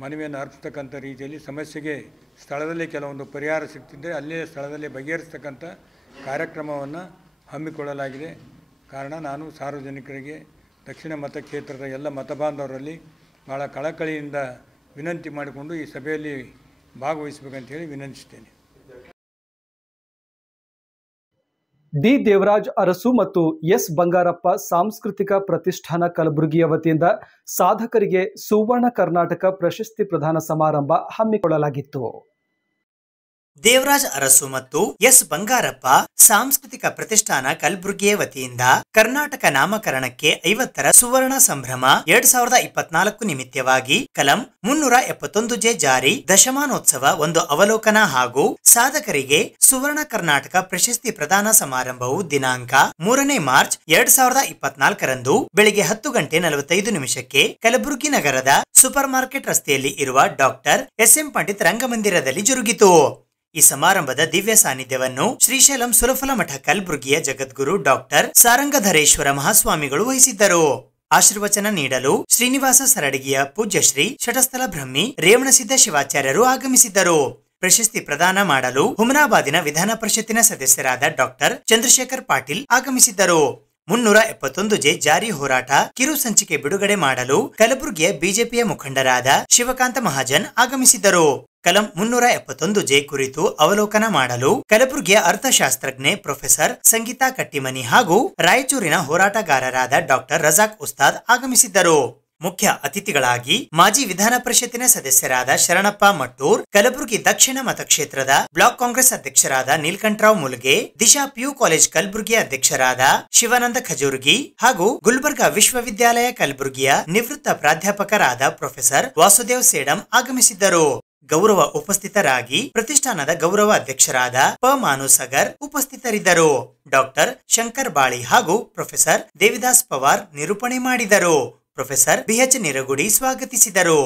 ಮನವಿಯನ್ನು ಅರ್ಪಿಸ್ತಕ್ಕಂಥ ರೀತಿಯಲ್ಲಿ ಸಮಸ್ಯೆಗೆ ಸ್ಥಳದಲ್ಲೇ ಕೆಲವೊಂದು ಪರಿಹಾರ ಸಿಗ್ತಿದ್ದರೆ ಅಲ್ಲೇ ಸ್ಥಳದಲ್ಲೇ ಬಗೆಹರಿಸ್ತಕ್ಕಂಥ ಕಾರ್ಯಕ್ರಮವನ್ನು ಹಮ್ಮಿಕೊಳ್ಳಲಾಗಿದೆ. ಕಾರಣ ನಾನು ಸಾರ್ವಜನಿಕರಿಗೆ ದಕ್ಷಿಣ ಮತಕ್ಷೇತ್ರದ ಎಲ್ಲ ಮತಬಾಂಧವರಲ್ಲಿ ಭಾಳ ಕಳಕಳಿಯಿಂದ ವಿನಂತಿ ಮಾಡಿಕೊಂಡು ಈ ಸಭೆಯಲ್ಲಿ ಭಾಗವಹಿಸಬೇಕಂತ ಹೇಳಿ ವಿನಂತಿಸ್ತೇನೆ. ಡಿ ದೇವರಾಜ್ ಅರಸು ಮತ್ತು ಎಸ್ ಬಂಗಾರಪ್ಪ ಸಾಂಸ್ಕೃತಿಕ ಪ್ರತಿಷ್ಠಾನ ಕಲಬುರಗಿಯ ವತಿಯಿಂದ ಸಾಧಕರಿಗೆ ಸುವರ್ಣ ಕರ್ನಾಟಕ ಪ್ರಶಸ್ತಿ ಪ್ರದಾನ ಸಮಾರಂಭ ಹಮ್ಮಿಕೊಳ್ಳಲಾಗಿತ್ತು. ದೇವರಾಜ್ ಅರಸು ಮತ್ತು ಎಸ್ ಬಂಗಾರಪ್ಪ ಸಾಂಸ್ಕೃತಿಕ ಪ್ರತಿಷ್ಠಾನ ಕಲಬುರಗಿಯ ವತಿಯಿಂದ ಕರ್ನಾಟಕ ನಾಮಕರಣಕ್ಕೆ 50ರ ಸುವರ್ಣ ಸಂಭ್ರಮ 2024 ನಿಮಿತ್ತವಾಗಿ ಕಲಂ 371 ಜಾರಿ ದಶಮಾನೋತ್ಸವ ಒಂದು ಅವಲೋಕನ ಹಾಗೂ ಸಾಧಕರಿಗೆ ಸುವರ್ಣ ಕರ್ನಾಟಕ ಪ್ರಶಸ್ತಿ ಪ್ರದಾನ ಸಮಾರಂಭವು ದಿನಾಂಕ 3ನೇ ಮಾರ್ಚ್ 2024ರಂದು ಬೆಳಿಗ್ಗೆ 10:45 ಕಲಬುರಗಿ ನಗರದ ಸೂಪರ್ ಮಾರ್ಕೆಟ್ ರಸ್ತೆಯಲ್ಲಿ ಇರುವ ಡಾಕ್ಟರ್ SM ಪಂಡಿತ್ ರಂಗಮಂದಿರದಲ್ಲಿ ಜರುಗಿತು. ಈ ಸಮಾರಂಭದ ದಿವ್ಯ ಸಾನ್ನಿಧ್ಯವನ್ನು ಶ್ರೀಶೈಲಂ ಸುರಫಲ ಮಠ ಕಲಬುರಗಿಯ ಜಗದ್ಗುರು ಡಾಕ್ಟರ್ ಸಾರಂಗಧರೇಶ್ವರ ಮಹಾಸ್ವಾಮಿಗಳು ವಹಿಸಿದ್ದರು. ಆಶೀರ್ವಚನ ನೀಡಲು ಶ್ರೀನಿವಾಸ ಸರಡಗಿಯ ಪೂಜ್ಯ ಶ್ರೀ ಶಟಸ್ಥಲ ಬ್ರಹ್ಮಿ ರೇವಣಸಿದ್ಧ ಶಿವಾಚಾರ್ಯರು ಆಗಮಿಸಿದ್ದರು. ಪ್ರಶಸ್ತಿ ಪ್ರದಾನ ಮಾಡಲು ಹುಮನಾಬಾದಿನ ವಿಧಾನ ಪರಿಷತ್ತಿನ ಸದಸ್ಯರಾದ ಡಾಕ್ಟರ್ ಚಂದ್ರಶೇಖರ್ ಪಾಟೀಲ್ ಆಗಮಿಸಿದ್ದರು. 371 ಜಾರಿ ಹೋರಾಟ ಕಿರು ಸಂಚಿಕೆ ಬಿಡುಗಡೆ ಮಾಡಲು ಕಲಬುರಗಿಯ ಬಿಜೆಪಿಯ ಮುಖಂಡರಾದ ಶಿವಕಾಂತ ಮಹಾಜನ್ ಆಗಮಿಸಿದ್ದರು. ಕಲಂ 371 ಕುರಿತು ಅವಲೋಕನ ಮಾಡಲು ಕಲಬುರಗಿಯ ಅರ್ಥಶಾಸ್ತ್ರಜ್ಞೆ ಪ್ರೊಫೆಸರ್ ಸಂಗೀತಾ ಕಟ್ಟಿಮನಿ ಹಾಗೂ ರಾಯಚೂರಿನ ಹೋರಾಟಗಾರರಾದ ಡಾಕ್ಟರ್ ರಜಾಕ್ ಉಸ್ತಾದ್ ಆಗಮಿಸಿದ್ದರು. ಮುಖ್ಯ ಅತಿಥಿಗಳಾಗಿ ಮಾಜಿ ವಿಧಾನ ಪರಿಷತ್ತಿನ ಸದಸ್ಯರಾದ ಶರಣಪ್ಪ ಮಟ್ಟೂರ್, ಕಲಬುರಗಿ ದಕ್ಷಿಣ ಮತಕ್ಷೇತ್ರದ ಬ್ಲಾಕ್ ಕಾಂಗ್ರೆಸ್ ಅಧ್ಯಕ್ಷರಾದ ನೀಲಕಂಠರಾವ್ ಮುಲ್ಗೆ, ದಿಶಾ ಪಿಯು ಕಾಲೇಜ್ ಕಲಬುರಗಿ ಅಧ್ಯಕ್ಷರಾದ ಶಿವಾನಂದ ಖಜೂರ್ಗಿ ಹಾಗೂ ಗುಲ್ಬರ್ಗಾ ವಿಶ್ವವಿದ್ಯಾಲಯ ಕಲಬುರಗಿಯ ನಿವೃತ್ತ ಪ್ರಾಧ್ಯಾಪಕರಾದ ಪ್ರೊಫೆಸರ್ ವಾಸುದೇವ್ ಸೇಡಂ ಆಗಮಿಸಿದ್ದರು. ಗೌರವ ಉಪಸ್ಥಿತರಾಗಿ ಪ್ರತಿಷ್ಠಾನದ ಗೌರವ ಅಧ್ಯಕ್ಷರಾದ ಪ ಮಾನುಸಗರ್ ಉಪಸ್ಥಿತರಿದ್ದರು. ಡಾಕ್ಟರ್ ಶಂಕರ್ ಬಾಳಿ ಹಾಗೂ ಪ್ರೊಫೆಸರ್ ದೇವಿದಾಸ್ ಪವಾರ್ ನಿರೂಪಣೆ ಮಾಡಿದರು. ಪ್ರೊಫೆಸರ್ ಬಿಎಚ್ ನಿರಗುಡಿ ಸ್ವಾಗತಿಸಿದರು.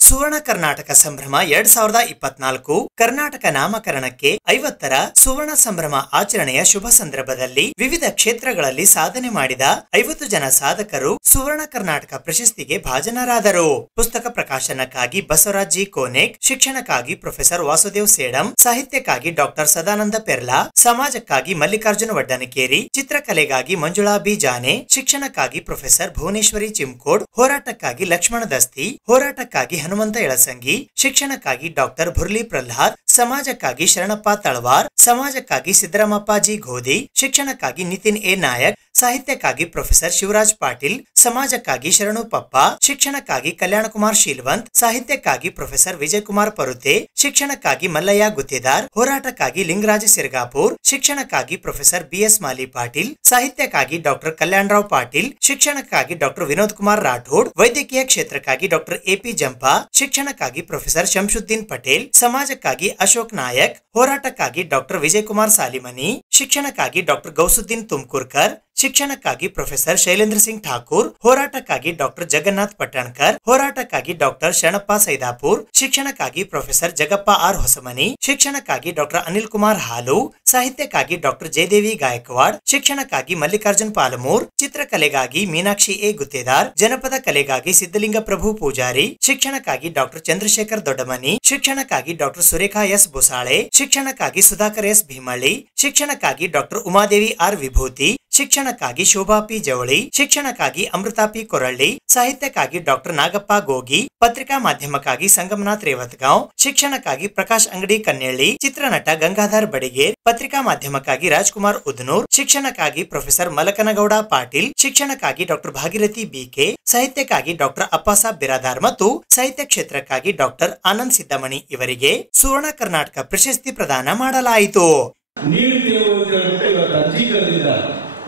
ಸುವರ್ಣ ಕರ್ನಾಟಕ ಸಂಭ್ರಮ 2024 ಕರ್ನಾಟಕ ನಾಮಕರಣಕ್ಕೆ 50ರ ಸುವರ್ಣ ಸಂಭ್ರಮ ಆಚರಣೆಯ ಶುಭ ಸಂದರ್ಭದಲ್ಲಿ ವಿವಿಧ ಕ್ಷೇತ್ರಗಳಲ್ಲಿ ಸಾಧನೆ ಮಾಡಿದ 50 ಜನ ಸಾಧಕರು ಸುವರ್ಣ ಕರ್ನಾಟಕ ಪ್ರಶಸ್ತಿಗೆ ಭಾಜನರಾದರು. ಪುಸ್ತಕ ಪ್ರಕಾಶನಕ್ಕಾಗಿ ಬಸವರಾಜ್ ಜಿ ಕೋನೆಕ್, ಶಿಕ್ಷಣಕ್ಕಾಗಿ ಪ್ರೊಫೆಸರ್ ವಾಸುದೇವ್ ಸೇಡಂ, ಸಾಹಿತ್ಯಕ್ಕಾಗಿ ಡಾಕ್ಟರ್ ಸದಾನಂದ ಪೆರ್ಲಾ, ಸಮಾಜಕ್ಕಾಗಿ ಮಲ್ಲಿಕಾರ್ಜುನ ವಡ್ಡನಕೇರಿ, ಚಿತ್ರಕಲೆಗಾಗಿ ಮಂಜುಳಾ ಬಿ ಜಾನೆ, ಶಿಕ್ಷಣಕ್ಕಾಗಿ ಪ್ರೊಫೆಸರ್ ಭುವನೇಶ್ವರಿ ಚಿಮ್ಕೋಡ್, ಹೋರಾಟಕ್ಕಾಗಿ ಲಕ್ಷ್ಮಣ ದಸ್ತಿ, ಹೋರಾಟಕ್ಕಾಗಿ ಹನುಮಂತ ಯಳಸಂಗಿ, ಶಿಕ್ಷಣಕ್ಕಾಗಿ ಡಾಕ್ಟರ್ ಭುರ್ಲಿ ಪ್ರಹ್ಲಾದ್, ಸಮಾಜಕ್ಕಾಗಿ ಶರಣಪ್ಪ ತಳವಾರ್, ಸಮಾಜಕ್ಕಾಗಿ ಸಿದ್ದರಾಮಪ್ಪ ಜಿ ಗೋಧಿ, ಶಿಕ್ಷಣಕ್ಕಾಗಿ ನಿತಿನ್ ಎ ನಾಯಕ್, ಸಾಹಿತ್ಯಕ್ಕಾಗಿ ಪ್ರೊಫೆಸರ್ ಶಿವರಾಜ್ ಪಾಟೀಲ್, ಸಮಾಜಕ್ಕಾಗಿ ಶರಣು ಪಪ್ಪ, ಶಿಕ್ಷಣಕ್ಕಾಗಿ ಕಲ್ಯಾಣ ಕುಮಾರ್ ಶೀಲ್ವಂತ್, ಸಾಹಿತ್ಯಕ್ಕಾಗಿ ಪ್ರೊಫೆಸರ್ ವಿಜಯ್ ಕುಮಾರ್ ಪರುತೆ, ಶಿಕ್ಷಣಕ್ಕಾಗಿ ಮಲ್ಲಯ್ಯ ಗುತ್ತೇದಾರ್, ಹೋರಾಟಕ್ಕಾಗಿ ಲಿಂಗರಾಜ ಸಿರ್ಗಾಪುರ್, ಶಿಕ್ಷಣಕ್ಕಾಗಿ ಪ್ರೊಫೆಸರ್ ಬಿಎಸ್ ಮಾಲಿ ಪಾಟೀಲ್, ಸಾಹಿತ್ಯಕ್ಕಾಗಿ ಡಾಕ್ಟರ್ ಕಲ್ಯಾಣರಾವ್ ಪಾಟೀಲ್, ಶಿಕ್ಷಣಕ್ಕಾಗಿ ಡಾಕ್ಟರ್ ವಿನೋದ್ ಕುಮಾರ್ ರಾಠೋಡ್, ವೈದ್ಯಕೀಯ ಕ್ಷೇತ್ರಕ್ಕಾಗಿ ಡಾಕ್ಟರ್ ಎಪಿ ಜಂಪಾ, ಶಿಕ್ಷಣಕ್ಕಾಗಿ ಪ್ರೊಫೆಸರ್ ಶಂಶುದ್ದೀನ್ ಪಟೇಲ್, ಸಮಾಜಕ್ಕಾಗಿ ಅಶೋಕ್ ನಾಯಕ್, ಹೋರಾಟಕ್ಕಾಗಿ ಡಾಕ್ಟರ್ ವಿಜಯ್ ಕುಮಾರ್ ಸಾಲಿಮನಿ, ಶಿಕ್ಷಣಕ್ಕಾಗಿ ಡಾಕ್ಟರ್ ಗೌಸುದ್ದೀನ್ ತುಮಕೂರ್ಕರ್, ಶಿಕ್ಷಣಕ್ಕಾಗಿ ಪ್ರೊಫೆಸರ್ ಶೈಲೇಂದ್ರ ಸಿಂಗ್ ಠಾಕೂರ್, ಹೋರಾಟಕ್ಕಾಗಿ ಡಾಕ್ಟರ್ ಜಗನ್ನಾಥ್ ಪಟ್ಟಣ್ಕರ್, ಹೋರಾಟಕ್ಕಾಗಿ ಡಾಕ್ಟರ್ ಶರಣಪ್ಪ ಸೈದಾಪುರ್, ಶಿಕ್ಷಣಕ್ಕಾಗಿ ಪ್ರೊಫೆಸರ್ ಜಗಪ್ಪ ಆರ್ ಹೊಸಮನಿ, ಶಿಕ್ಷಣಕ್ಕಾಗಿ ಡಾಕ್ಟರ್ ಅನಿಲ್ ಕುಮಾರ್ ಹಾಲು, ಸಾಹಿತ್ಯಕ್ಕಾಗಿ ಡಾಕ್ಟರ್ ಜಯದೇವಿ ಗಾಯಕ್ವಾಡ್, ಶಿಕ್ಷಣಕ್ಕಾಗಿ ಮಲ್ಲಿಕಾರ್ಜುನ್ ಪಾಲಮೂರ್, ಚಿತ್ರಕಲೆಗಾಗಿ ಮೀನಾಕ್ಷಿ ಎ ಗುತ್ತೇದಾರ್, ಜನಪದ ಕಲೆಗಾಗಿ ಸಿದ್ದಲಿಂಗ ಪ್ರಭು ಪೂಜಾರಿ, ಶಿಕ್ಷಣಕ್ಕಾಗಿ ಡಾಕ್ಟರ್ ಚಂದ್ರಶೇಖರ್ ದೊಡ್ಡಮನಿ, ಶಿಕ್ಷಣಕ್ಕಾಗಿ ಡಾಕ್ಟರ್ ಸುರೇಖಾ ಎಸ್ ಬುಸಾಳೆ, ಶಿಕ್ಷಣಕ್ಕಾಗಿ ಸುಧಾಕರ್ ಎಸ್ ಭೀಮಳ್ಳಿ, ಶಿಕ್ಷಣಕ್ಕಾಗಿ ಡಾಕ್ಟರ್ ಉಮಾದೇವಿ ಆರ್ ವಿಭೂತಿ, ಶಿಕ್ಷಣಕ್ಕಾಗಿ ಶೋಭಾ ಪಿ ಜವಳಿ, ಶಿಕ್ಷಣಕ್ಕಾಗಿ ಅಮೃತಾ ಪಿ ಕೊರಳ್ಳಿ, ಸಾಹಿತ್ಯಕ್ಕಾಗಿ ಡಾಕ್ಟರ್ ನಾಗಪ್ಪ ಗೋಗಿ, ಪತ್ರಿಕಾ ಮಾಧ್ಯಮಕ್ಕಾಗಿ ಸಂಗಮನಾಥ್ ರೇವತ್ಗಾಂವ್, ಶಿಕ್ಷಣಕ್ಕಾಗಿ ಪ್ರಕಾಶ್ ಅಂಗಡಿ ಕನ್ನೇಳ್ಳಿ, ಚಿತ್ರನಟ ಗಂಗಾಧರ್ ಬಡಿಗೇರ್, ಪತ್ರಿಕಾ ಮಾಧ್ಯಮಕ್ಕಾಗಿ ರಾಜ್ಕುಮಾರ್ ಉದ್ನೂರ್, ಶಿಕ್ಷಣಕ್ಕಾಗಿ ಪ್ರೊಫೆಸರ್ ಮಲಕನಗೌಡ ಪಾಟೀಲ್, ಶಿಕ್ಷಣಕ್ಕಾಗಿ ಡಾಕ್ಟರ್ ಭಾಗೀರಥಿ ಬಿಕೆ, ಸಾಹಿತ್ಯಕ್ಕಾಗಿ ಡಾಕ್ಟರ್ ಅಪ್ಪಾಸಾಬ್ ಬಿರಾದಾರ್ ಮತ್ತು ಸಾಹಿತ್ಯ ಕ್ಷೇತ್ರಕ್ಕಾಗಿ ಡಾಕ್ಟರ್ ಆನಂದ್ ಸಿದ್ದಮಣಿ ಇವರಿಗೆ ಸುವರ್ಣ ಕರ್ನಾಟಕ ಪ್ರಶಸ್ತಿ ಪ್ರದಾನ ಮಾಡಲಾಯಿತು.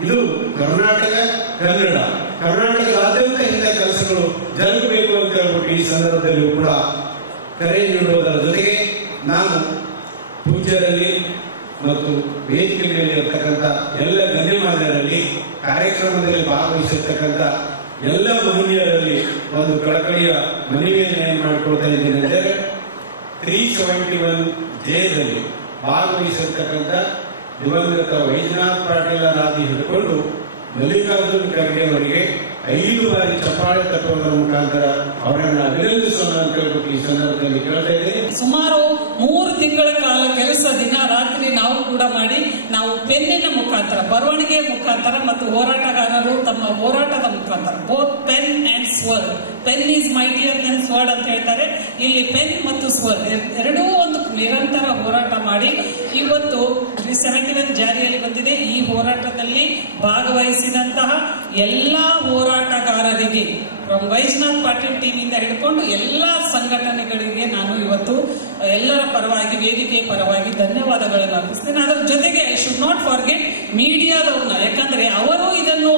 ಇದು ಕರ್ನಾಟಕ ಕನ್ನಡ ಕರ್ನಾಟಕದಾದ್ಯಂತ ಇಂಥ ಕೆಲಸಗಳು ಜರುಗಬೇಕು ಅಂತ ಹೇಳ್ಬಿಟ್ಟು ಈ ಸಂದರ್ಭದಲ್ಲಿಯೂ ಕೂಡ ಕರೆ ನೀಡುವುದರ ಜೊತೆಗೆ ನಾನು ಪೂಜ್ಯರಲ್ಲಿ ಮತ್ತು ವೇದಿಕೆ ಮೇಲೆ ಇರತಕ್ಕಂಥ ಎಲ್ಲ ಗಣ್ಯಮಾನ್ಯರಲ್ಲಿ ಕಾರ್ಯಕ್ರಮದಲ್ಲಿ ಭಾಗವಹಿಸಿರ್ತಕ್ಕಂಥ ಎಲ್ಲ ಮಹಿಳೆಯರಲ್ಲಿ ಒಂದು ಕಳಕಳಿಯ ಮನವಿಯನ್ನು ಏನ್ ಮಾಡಿಕೊಳ್ತಾ ಇದ್ದೀನಿ ಅಂದರೆ 371 ಜಯದಲ್ಲಿ ಭಾಗವಹಿಸಿರ್ತಕ್ಕಂಥ ದಿವಂಗತ ವೈದ್ಯನಾಥ್ ಪಾಟೀಲ್ ರಾಜಿ ಹಿಡ್ಕೊಂಡು ಮಲ್ಲಿಕಾರ್ಜುನ್ ಖರ್ಗೆ ಅವರಿಗೆ 5 ಬಾರಿ ಚಪ್ಪಾಳೆ ತಟ್ಟುವುದರ ಮುಖಾಂತರ ಅವರನ್ನು ಅಭಿನಂದಿಸೋಣ ಅಂತ ಹೇಳ್ಬಿಟ್ಟು ಈ ಸಂದರ್ಭದಲ್ಲಿ ಕೇಳ್ತಾ ಇದ್ದೀನಿ. ಸುಮಾರು 3 ತಿಂಗಳ ಕಾಲ ಕೆಲಸ ದಿನ ರಾತ್ರಿ ನಾವು ಕೂಡ ಮಾಡಿ ನಾವು ಪೆನ್ನಿನ ಮುಖಾಂತರ, ಬರವಣಿಗೆ ಮುಖಾಂತರ ಮತ್ತು ಹೋರಾಟಗಾರರು ತಮ್ಮ ಹೋರಾಟದ ಮುಖಾಂತರ both pen and sword, pen is mightier than sword ಅಂತ ಹೇಳ್ತಾರೆ. ಇಲ್ಲಿ ಪೆನ್ ಮತ್ತು ಸ್ವರ್ಡ್ ಎರಡೂ ಒಂದು ನಿರಂತರ ಹೋರಾಟ ಮಾಡಿ ಇವತ್ತು 371 ಜಾರಿಯಲ್ಲಿ ಬಂದಿದೆ. ಈ ಹೋರಾಟದಲ್ಲಿ ಭಾಗವಹಿಸಿದಂತಹ ಎಲ್ಲಾ ಹೋರಾಟಗಾರರಿಗೆ ಫ್ರಮ್ ವೈಜನಾಥ್ ಪಾಟೀಲ್ ಟೀಮಿಂದ ಹಿಡ್ಕೊಂಡು ಎಲ್ಲಾ ಸಂಘಟನೆಗಳಿಗೆ ನಾನು ಇವತ್ತು ಎಲ್ಲರ ಪರವಾಗಿ, ವೇದಿಕೆಯ ಪರವಾಗಿ ಧನ್ಯವಾದಗಳನ್ನು ಅರ್ಪಿಸ್ತೇನೆ. ಅದರ ಜೊತೆಗೆ ಐ ಶುಡ್ ನಾಟ್ ಫಾರ್ಗೆಟ್ ಮೀಡಿಯಾದವ್ರನ್ನ, ಯಾಕಂದ್ರೆ ಅವರು ಇದನ್ನು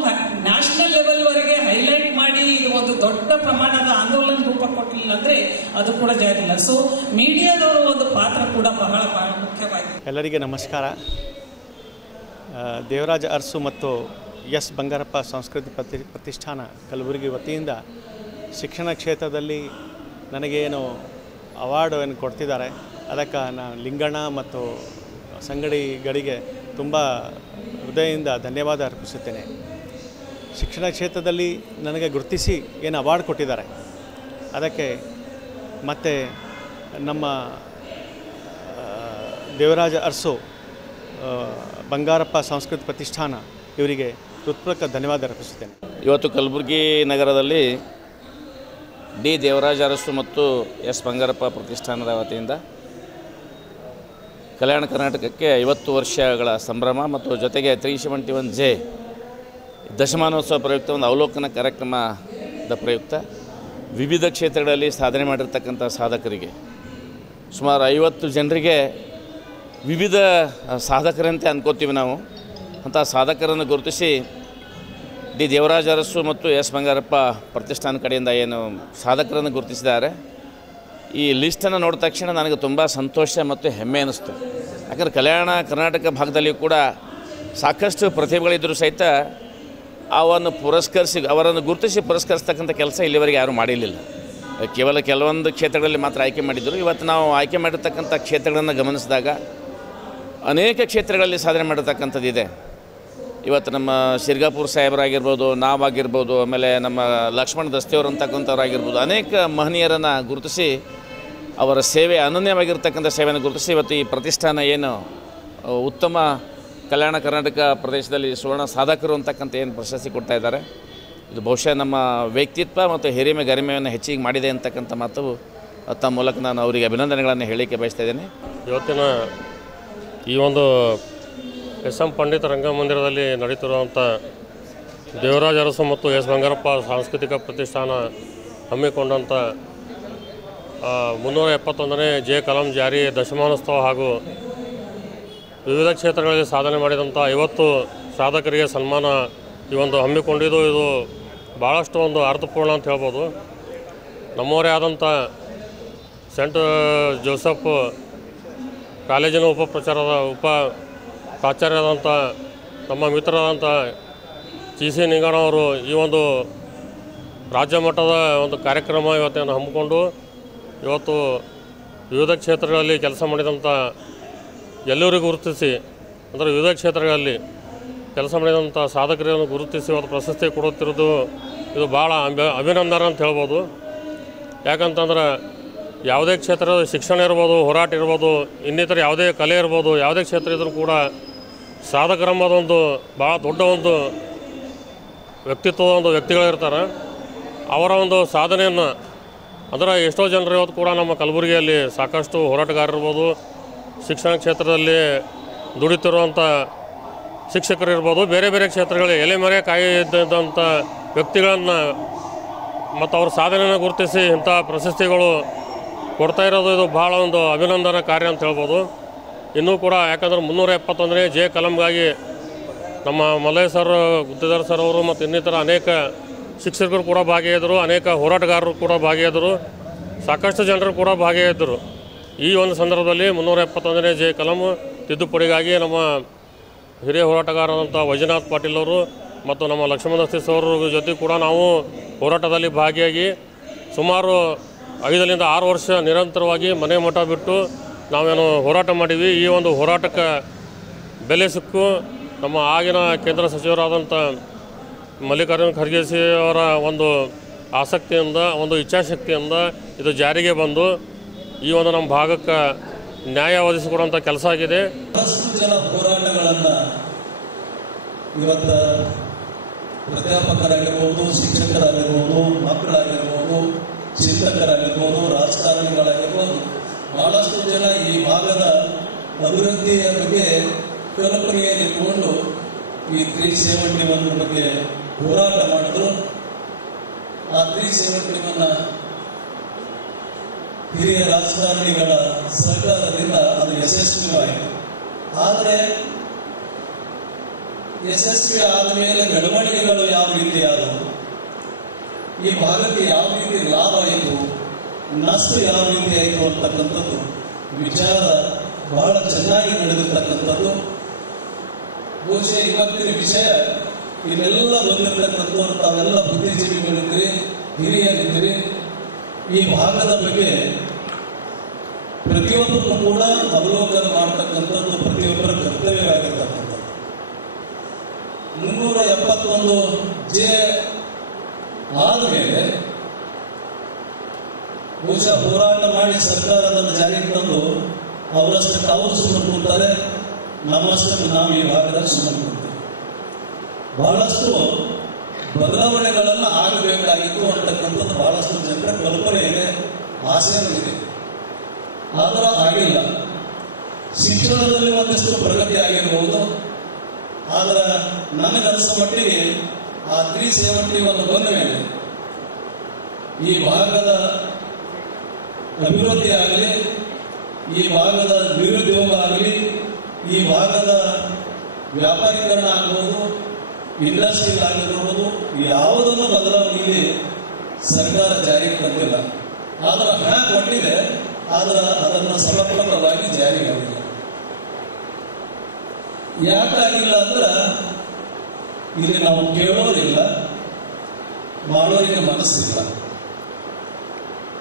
ನ್ಯಾಷನಲ್ ಲೆವೆಲ್ ವರೆಗೆ ಹೈಲೈಟ್ ಮಾಡಿ ಇದು ಒಂದು ದೊಡ್ಡ ಪ್ರಮಾಣದ ಆಂದೋಲನ ರೂಪ ಕೊಟ್ಟಿಲ್ಲ ಅಂದ್ರೆ ಅದು ಕೂಡ ಜಾರಿಲ್ಲ. ಸೊ ಮೀಡಿಯಾದವರು ಒಂದು ಪಾತ್ರ ಕೂಡ ಬಹಳ ಮುಖ್ಯವಾಗಿದೆ. ಎಲ್ಲರಿಗೆ ನಮಸ್ಕಾರ. ದೇವರಾಜ ಅರಸು ಮತ್ತು ಎಸ್ ಬಂಗಾರಪ್ಪ ಸಂಸ್ಕೃತಿ ಪ್ರತಿಷ್ಠಾನ ಕಲಬುರಗಿ ವತಿಯಿಂದ ಶಿಕ್ಷಣ ಕ್ಷೇತ್ರದಲ್ಲಿ ನನಗೇನು ಅವಾರ್ಡನ್ನು ಕೊಡ್ತಿದ್ದಾರೆ, ಅದಕ್ಕೆ ನಾನು ಲಿಂಗಣ್ಣ ಮತ್ತು ಸಂಗಡಿಗಳಿಗೆ ತುಂಬ ಹೃದಯದಿಂದ ಧನ್ಯವಾದ ಅರ್ಪಿಸುತ್ತೇನೆ. ಶಿಕ್ಷಣ ಕ್ಷೇತ್ರದಲ್ಲಿ ನನಗೆ ಗುರುತಿಸಿ ಏನು ಅವಾರ್ಡ್ ಕೊಟ್ಟಿದ್ದಾರೆ, ಅದಕ್ಕೆ ಮತ್ತು ನಮ್ಮ ದೇವರಾಜ ಅರಸು ಬಂಗಾರಪ್ಪ ಸಂಸ್ಕೃತಿ ಪ್ರತಿಷ್ಠಾನ ಇವರಿಗೆ ಹೃತ್ಪೂರ್ವಕ ಧನ್ಯವಾದ ಅರ್ಪಿಸುತ್ತೇನೆ. ಇವತ್ತು ಕಲಬುರಗಿ ನಗರದಲ್ಲಿ ಡಿ ದೇವರಾಜ ಅರಸು ಮತ್ತು ಎಸ್ ಬಂಗಾರಪ್ಪ ಪ್ರತಿಷ್ಠಾನದ ವತಿಯಿಂದ ಕಲ್ಯಾಣ ಕರ್ನಾಟಕಕ್ಕೆ 50 ವರ್ಷಗಳ ಸಂಭ್ರಮ ಮತ್ತು ಜೊತೆಗೆ 371J ದಶಮಾನೋತ್ಸವ ಪ್ರಯುಕ್ತ ಒಂದು ಅವಲೋಕನ ಕಾರ್ಯಕ್ರಮದ ಪ್ರಯುಕ್ತ ವಿವಿಧ ಕ್ಷೇತ್ರಗಳಲ್ಲಿ ಸಾಧನೆ ಮಾಡಿರ್ತಕ್ಕಂಥ ಸಾಧಕರಿಗೆ ಸುಮಾರು 50 ಜನರಿಗೆ ವಿವಿಧ ಸಾಧಕರಂತೆ ಅನ್ಕೋತೀವಿ ನಾವು. ಅಂಥ ಸಾಧಕರನ್ನು ಗುರುತಿಸಿ ಡಿ ದೇವರಾಜ ಅರಸು ಮತ್ತು ಎಸ್ ಬಂಗಾರಪ್ಪ ಪ್ರತಿಷ್ಠಾನ ಕಡೆಯಿಂದ ಏನು ಸಾಧಕರನ್ನು ಗುರುತಿಸಿದ್ದಾರೆ, ಈ ಲಿಸ್ಟನ್ನು ನೋಡಿದ ತಕ್ಷಣ ನನಗೆ ತುಂಬ ಸಂತೋಷ ಮತ್ತು ಹೆಮ್ಮೆ ಅನ್ನಿಸ್ತು. ಯಾಕಂದರೆ ಕಲ್ಯಾಣ ಕರ್ನಾಟಕ ಭಾಗದಲ್ಲಿಯೂ ಕೂಡ ಸಾಕಷ್ಟು ಪ್ರತಿಭೆಗಳಿದ್ದರೂ ಸಹಿತ ಅವರನ್ನು ಗುರುತಿಸಿ ಪುರಸ್ಕರಿಸ್ತಕ್ಕಂಥ ಕೆಲಸ ಇಲ್ಲಿವರೆಗೆ ಯಾರೂ ಮಾಡಿರಲಿಲ್ಲ. ಕೇವಲ ಕೆಲವೊಂದು ಕ್ಷೇತ್ರಗಳಲ್ಲಿ ಮಾತ್ರ ಆಯ್ಕೆ ಮಾಡಿದ್ದರು. ಇವತ್ತು ನಾವು ಆಯ್ಕೆ ಮಾಡಿರ್ತಕ್ಕಂಥ ಕ್ಷೇತ್ರಗಳನ್ನು ಗಮನಿಸಿದಾಗ ಅನೇಕ ಕ್ಷೇತ್ರಗಳಲ್ಲಿ ಸಾಧನೆ ಮಾಡಿರ್ತಕ್ಕಂಥದ್ದಿದೆ. ಇವತ್ತು ನಮ್ಮ ಶಿರ್ಗಾಪುರ ಸಾಹೇಬರಾಗಿರ್ಬೋದು, ನಾವಾಗಿರ್ಬೋದು, ಆಮೇಲೆ ನಮ್ಮ ಲಕ್ಷ್ಮಣ ದಸ್ತಿಯವರು ಅಂತಕ್ಕಂಥವ್ರಾಗಿರ್ಬೋದು, ಅನೇಕ ಮಹನೀಯರನ್ನು ಗುರುತಿಸಿ ಅವರ ಸೇವೆ ಅನನ್ಯವಾಗಿರ್ತಕ್ಕಂಥ ಸೇವೆಯನ್ನು ಗುರುತಿಸಿ ಇವತ್ತು ಈ ಪ್ರತಿಷ್ಠಾನ ಏನು ಉತ್ತಮ ಕಲ್ಯಾಣ ಕರ್ನಾಟಕ ಪ್ರದೇಶದಲ್ಲಿ ಸುವರ್ಣ ಸಾಧಕರು ಅಂತಕ್ಕಂಥ ಏನು ಪ್ರಶಸ್ತಿ ಕೊಡ್ತಾ ಇದ್ದಾರೆ, ಇದು ಬಹುಶಃ ನಮ್ಮ ವ್ಯಕ್ತಿತ್ವ ಮತ್ತು ಹಿರಿಮೆ ಗರಿಮೆಯನ್ನು ಹೆಚ್ಚಿಗೆ ಮಾಡಿದೆ ಅಂತಕ್ಕಂಥ ಮಾತು ತಮ್ಮ ಮೂಲಕ ನಾನು ಅವರಿಗೆ ಅಭಿನಂದನೆಗಳನ್ನು ಹೇಳಲಿಕ್ಕೆ ಬಯಸ್ತಾ ಇದ್ದೇನೆ. ಇವತ್ತಿನ ಈ ಒಂದು ಎಸ್ ಎಂ ಪಂಡಿತ ರಂಗಮಂದಿರದಲ್ಲಿ ನಡೀತಿರುವಂಥ ದೇವರಾಜ ಅರಸು ಮತ್ತು ಎಸ್ ಬಂಗಾರಪ್ಪ ಸಾಂಸ್ಕೃತಿಕ ಪ್ರತಿಷ್ಠಾನ ಹಮ್ಮಿಕೊಂಡಂಥ 371ನೇ ಜೆ ಕಲಂ ಜಾರಿ ದಶಮಾನೋತ್ಸವ ಹಾಗೂ ವಿವಿಧ ಕ್ಷೇತ್ರಗಳಲ್ಲಿ ಸಾಧನೆ ಮಾಡಿದಂಥ 50 ಸಾಧಕರಿಗೆ ಸನ್ಮಾನ ಈ ಒಂದು ಹಮ್ಮಿಕೊಂಡಿದ್ದು ಇದು ಭಾಳಷ್ಟು ಒಂದು ಅರ್ಥಪೂರ್ಣ ಅಂತ ಹೇಳ್ಬೋದು. ನಮ್ಮವರೇ ಆದಂಥ ಸೆಂಟ್ ಜೋಸೆಫ್ ಕಾಲೇಜಿನ ಪ್ರಾಚಾರ್ಯರಾದಂಥ ನಮ್ಮ ಮಿತ್ರರಾದಂಥ GC ನಿಂಗಣ್ಣವರು ಈ ಒಂದು ರಾಜ್ಯ ಮಟ್ಟದ ಒಂದು ಕಾರ್ಯಕ್ರಮ ಇವತ್ತನ್ನು ಹಮ್ಮಿಕೊಂಡು ಇವತ್ತು ವಿವಿಧ ಕ್ಷೇತ್ರಗಳಲ್ಲಿ ಕೆಲಸ ಮಾಡಿದಂಥ ಎಲ್ಲರಿಗೂ ಗುರುತಿಸಿ, ಅಂದರೆ ವಿವಿಧ ಕ್ಷೇತ್ರಗಳಲ್ಲಿ ಕೆಲಸ ಮಾಡಿದಂಥ ಸಾಧಕರನ್ನು ಗುರುತಿಸಿ ಇವತ್ತು ಪ್ರಶಸ್ತಿ ಕೊಡುತ್ತಿರೋದು ಇದು ಭಾಳ ಅಭಿನಂದನೆ ಅಂತ ಹೇಳ್ಬೋದು. ಯಾಕಂತಂದ್ರೆ ಯಾವುದೇ ಕ್ಷೇತ್ರದ ಶಿಕ್ಷಣ ಇರ್ಬೋದು, ಹೋರಾಟ ಇರ್ಬೋದು, ಇನ್ನಿತರ ಯಾವುದೇ ಕಲೆ ಇರ್ಬೋದು, ಯಾವುದೇ ಕ್ಷೇತ್ರ ಇದ್ರೂ ಕೂಡ ಸಾಧಕರೆಂಬುದೊಂದು ಭಾಳ ದೊಡ್ಡ ಒಂದು ವ್ಯಕ್ತಿತ್ವದ ಒಂದು ವ್ಯಕ್ತಿಗಳಿರ್ತಾರೆ. ಅವರ ಒಂದು ಸಾಧನೆಯನ್ನು ಅಂದರೆ ಎಷ್ಟೋ ಜನರು ಇವತ್ತು ಕೂಡ ನಮ್ಮ ಕಲಬುರಗಿಯಲ್ಲಿ ಸಾಕಷ್ಟು ಹೋರಾಟಗಾರರಿರ್ಬೋದು, ಶಿಕ್ಷಣ ಕ್ಷೇತ್ರದಲ್ಲಿ ದುಡಿತಿರುವಂಥ ಶಿಕ್ಷಕರಿರ್ಬೋದು, ಬೇರೆ ಬೇರೆ ಕ್ಷೇತ್ರಗಳಲ್ಲಿ ಎಲೆಮರೆ ಕಾಯ್ದಂಥ ವ್ಯಕ್ತಿಗಳನ್ನು ಮತ್ತು ಅವ್ರ ಸಾಧನೆಯನ್ನು ಗುರುತಿಸಿ ಇಂಥ ಪ್ರಶಸ್ತಿಗಳು ಕೊಡ್ತಾ ಇರೋದು ಇದು ಭಾಳ ಒಂದು ಅಭಿನಂದನಾ ಕಾರ್ಯ ಅಂತ ಹೇಳ್ಬೋದು. ಇನ್ನೂ ಕೂಡ ಯಾಕಂದರೆ 371ನೇ ಜೆ ಕಲಂಗಾಗಿ ನಮ್ಮ ಮಲ್ಲಯ್ಯ ಸರ್, ಗುತ್ತಿದಾರ್ ಸರ್ ಅವರು ಮತ್ತು ಇನ್ನಿತರ ಅನೇಕ ಶಿಕ್ಷಕರು ಕೂಡ ಭಾಗಿಯಾದರು, ಅನೇಕ ಹೋರಾಟಗಾರರು ಕೂಡ ಭಾಗಿಯಾದರು, ಸಾಕಷ್ಟು ಜನರು ಕೂಡ ಭಾಗಿಯಾಗಿದ್ದರು. ಈ ಒಂದು ಸಂದರ್ಭದಲ್ಲಿ 371ನೇ ಜೆ ಕಲಂ ತಿದ್ದುಪಡಿಗಾಗಿ ನಮ್ಮ ಹಿರಿಯ ಹೋರಾಟಗಾರರಾದಂಥ ವೈಜನಾಥ್ ಪಾಟೀಲ್ ಅವರು ಮತ್ತು ನಮ್ಮ ಲಕ್ಷ್ಮಣ ದಸ್ತಿ ಅವರ ಜೊತೆ ಕೂಡ ನಾವು ಹೋರಾಟದಲ್ಲಿ ಭಾಗಿಯಾಗಿ ಸುಮಾರು 5 ರಿಂದ 6 ವರ್ಷ ನಿರಂತರವಾಗಿ ಮನೆ ಮಠ ಬಿಟ್ಟು ನಾವೇನು ಹೋರಾಟ ಮಾಡೀವಿ. ಈ ಒಂದು ಹೋರಾಟಕ್ಕೆ ಬೆಲೆ ಸಿಕ್ಕು ನಮ್ಮ ಆಗಿನ ಕೇಂದ್ರ ಸಚಿವರಾದಂಥ ಮಲ್ಲಿಕಾರ್ಜುನ ಖರ್ಗೆ ಅವರ ಒಂದು ಆಸಕ್ತಿಯಿಂದ, ಒಂದು ಇಚ್ಛಾಶಕ್ತಿಯಿಂದ ಇದು ಜಾರಿಗೆ ಬಂದು ಈ ಒಂದು ನಮ್ಮ ಭಾಗಕ್ಕೆ ನ್ಯಾಯ ಒದಗಿಸಿಕೊಡುವಂಥ ಕೆಲಸ ಆಗಿದೆ. ಬಹಳಷ್ಟು ಜನ ಹೋರಾಟಗಳನ್ನು ಇವತ್ತು ಪ್ರಾಧ್ಯಾಪಕರಾಗಿರ್ಬೋದು, ಶಿಕ್ಷಕರಾಗಿರ್ಬೋದು, ಮಕ್ಕಳಾಗಿರ್ಬೋದು, ಚಿಂತಕರಾಗಿರ್ಬೋದು, ರಾಜಕಾರಣಿಗಳಾಗಿರ್ಬೋದು, ಬಹಳಷ್ಟು ಜನ ಈ ಭಾಗದ ಅಭಿವೃದ್ಧಿಯ ಬಗ್ಗೆ ಕಲ್ಪನೆಯಲ್ಲಿಟ್ಟುಕೊಂಡು ಈ 371 ಬಗ್ಗೆ ಹೋರಾಟ ಮಾಡಿದ್ರು. ಆ 371 ಹಿರಿಯ ರಾಜಕಾರಣಿಗಳ ಸರ್ಕಾರದಿಂದ ಅದು ಯಶಸ್ವಿಯಾಯಿತು. ಆದರೆ ಯಶಸ್ವಿ ಆದ ಮೇಲೆ ಬೆಳವಣಿಗೆಗಳು ಯಾವ ರೀತಿ ಆದವು, ಈ ಭಾಗಕ್ಕೆ ಯಾವ ರೀತಿ ಲಾಭ ಆಯಿತು, ನಷ್ಟ ಯಾವ ರೀತಿ ಆಯಿತು ಅಂತಕ್ಕಂಥದ್ದು ವಿಚಾರ ಬಹಳ ಚೆನ್ನಾಗಿ ನಡೆದಿರ್ತಕ್ಕಂಥದ್ದು. ಬಹುಶಃ ಇವತ್ತಿನ ವಿಷಯ ಇಲ್ಲೆಲ್ಲ ಬಂದಿರತಕ್ಕಂಥ ತಾವೆಲ್ಲ ಬುದ್ಧಿಜೀವಿಗಳಿದ್ದೀರಿ, ಹಿರಿಯರಿದ್ದೀರಿ. ಈ ಭಾಗದ ಬಗ್ಗೆ ಪ್ರತಿಯೊಬ್ಬರು ಕೂಡ ಅವಲೋಕನ ಮಾಡತಕ್ಕಂಥದ್ದು ಪ್ರತಿಯೊಬ್ಬರ ಕರ್ತವ್ಯವಾಗಿರ್ತಕ್ಕಂಥದ್ದು. 371 ಜೆ ಆದಮೇಲೆ ಬಹುಶಃ ಹೋರಾಟ ಮಾಡಿ ಸರ್ಕಾರ ಅದನ್ನು ಜಾರಿಗೆ ತಂದು ಅವರಷ್ಟಕ್ಕೆ ಅವರು ಸುಮ್ಮನೆ ಕೂತಾರೆ, ನಮ್ಮಷ್ಟಕ್ಕೆ ನಾವು ಈ ಭಾಗದಲ್ಲಿ ಸುಮ್ಮನೆ ಕೂರ್ತೇವೆ. ಬಹಳಷ್ಟು ಬದಲಾವಣೆಗಳನ್ನು ಆಗಬೇಕಾಗಿತ್ತು ಅಂತಕ್ಕಂಥದ್ದು ಬಹಳಷ್ಟು ಜನರ ಕಲ್ಪನೆ ಇದೆ, ಆಸೆನೂ ಇದೆ. ಆದರೂ ಆಗಿಲ್ಲ. ಶಿಕ್ಷಣದಲ್ಲಿ ಒಂದಷ್ಟು ಪ್ರಗತಿ ಆಗಿರಬಹುದು, ಆದರೆ ನನಗನ್ನಿಸೋ ಮಟ್ಟಿಗೆ ಆ 370 ಒಂದು ಬಂದ ಮೇಲೆ ಈ ಭಾಗದ ಅಭಿವೃದ್ಧಿ ಆಗಲಿ, ಈ ಭಾಗದ ನಿರುದ್ಯೋಗ ಆಗಲಿ, ಈ ಭಾಗದ ವ್ಯಾಪಾರೀಕರಣ ಆಗಬಹುದು, ಇಂಡಸ್ಟ್ರಿ ಆಗಿರಬಹುದು, ಯಾವುದನ್ನು ಬದಲಾವಣೆಗೆ ಸರ್ಕಾರ ಜಾರಿಗೆ ತಂದಿಲ್ಲ. ಆದರೆ ಹಣ ಕೊಟ್ಟಿದೆ, ಆದರೆ ಅದನ್ನು ಸಮರ್ಪಕವಾಗಿ ಜಾರಿಗೆ ಆಗಿಲ್ಲ. ಯಾಕಾಗಿಲ್ಲ ಅಂದ್ರೆ ಇಲ್ಲಿ ನಾವು ಕೇಳೋರಿಲ್ಲ, ಮಾಡೋರಿಗೆ ಮನಸ್ಸಿಲ್ಲ.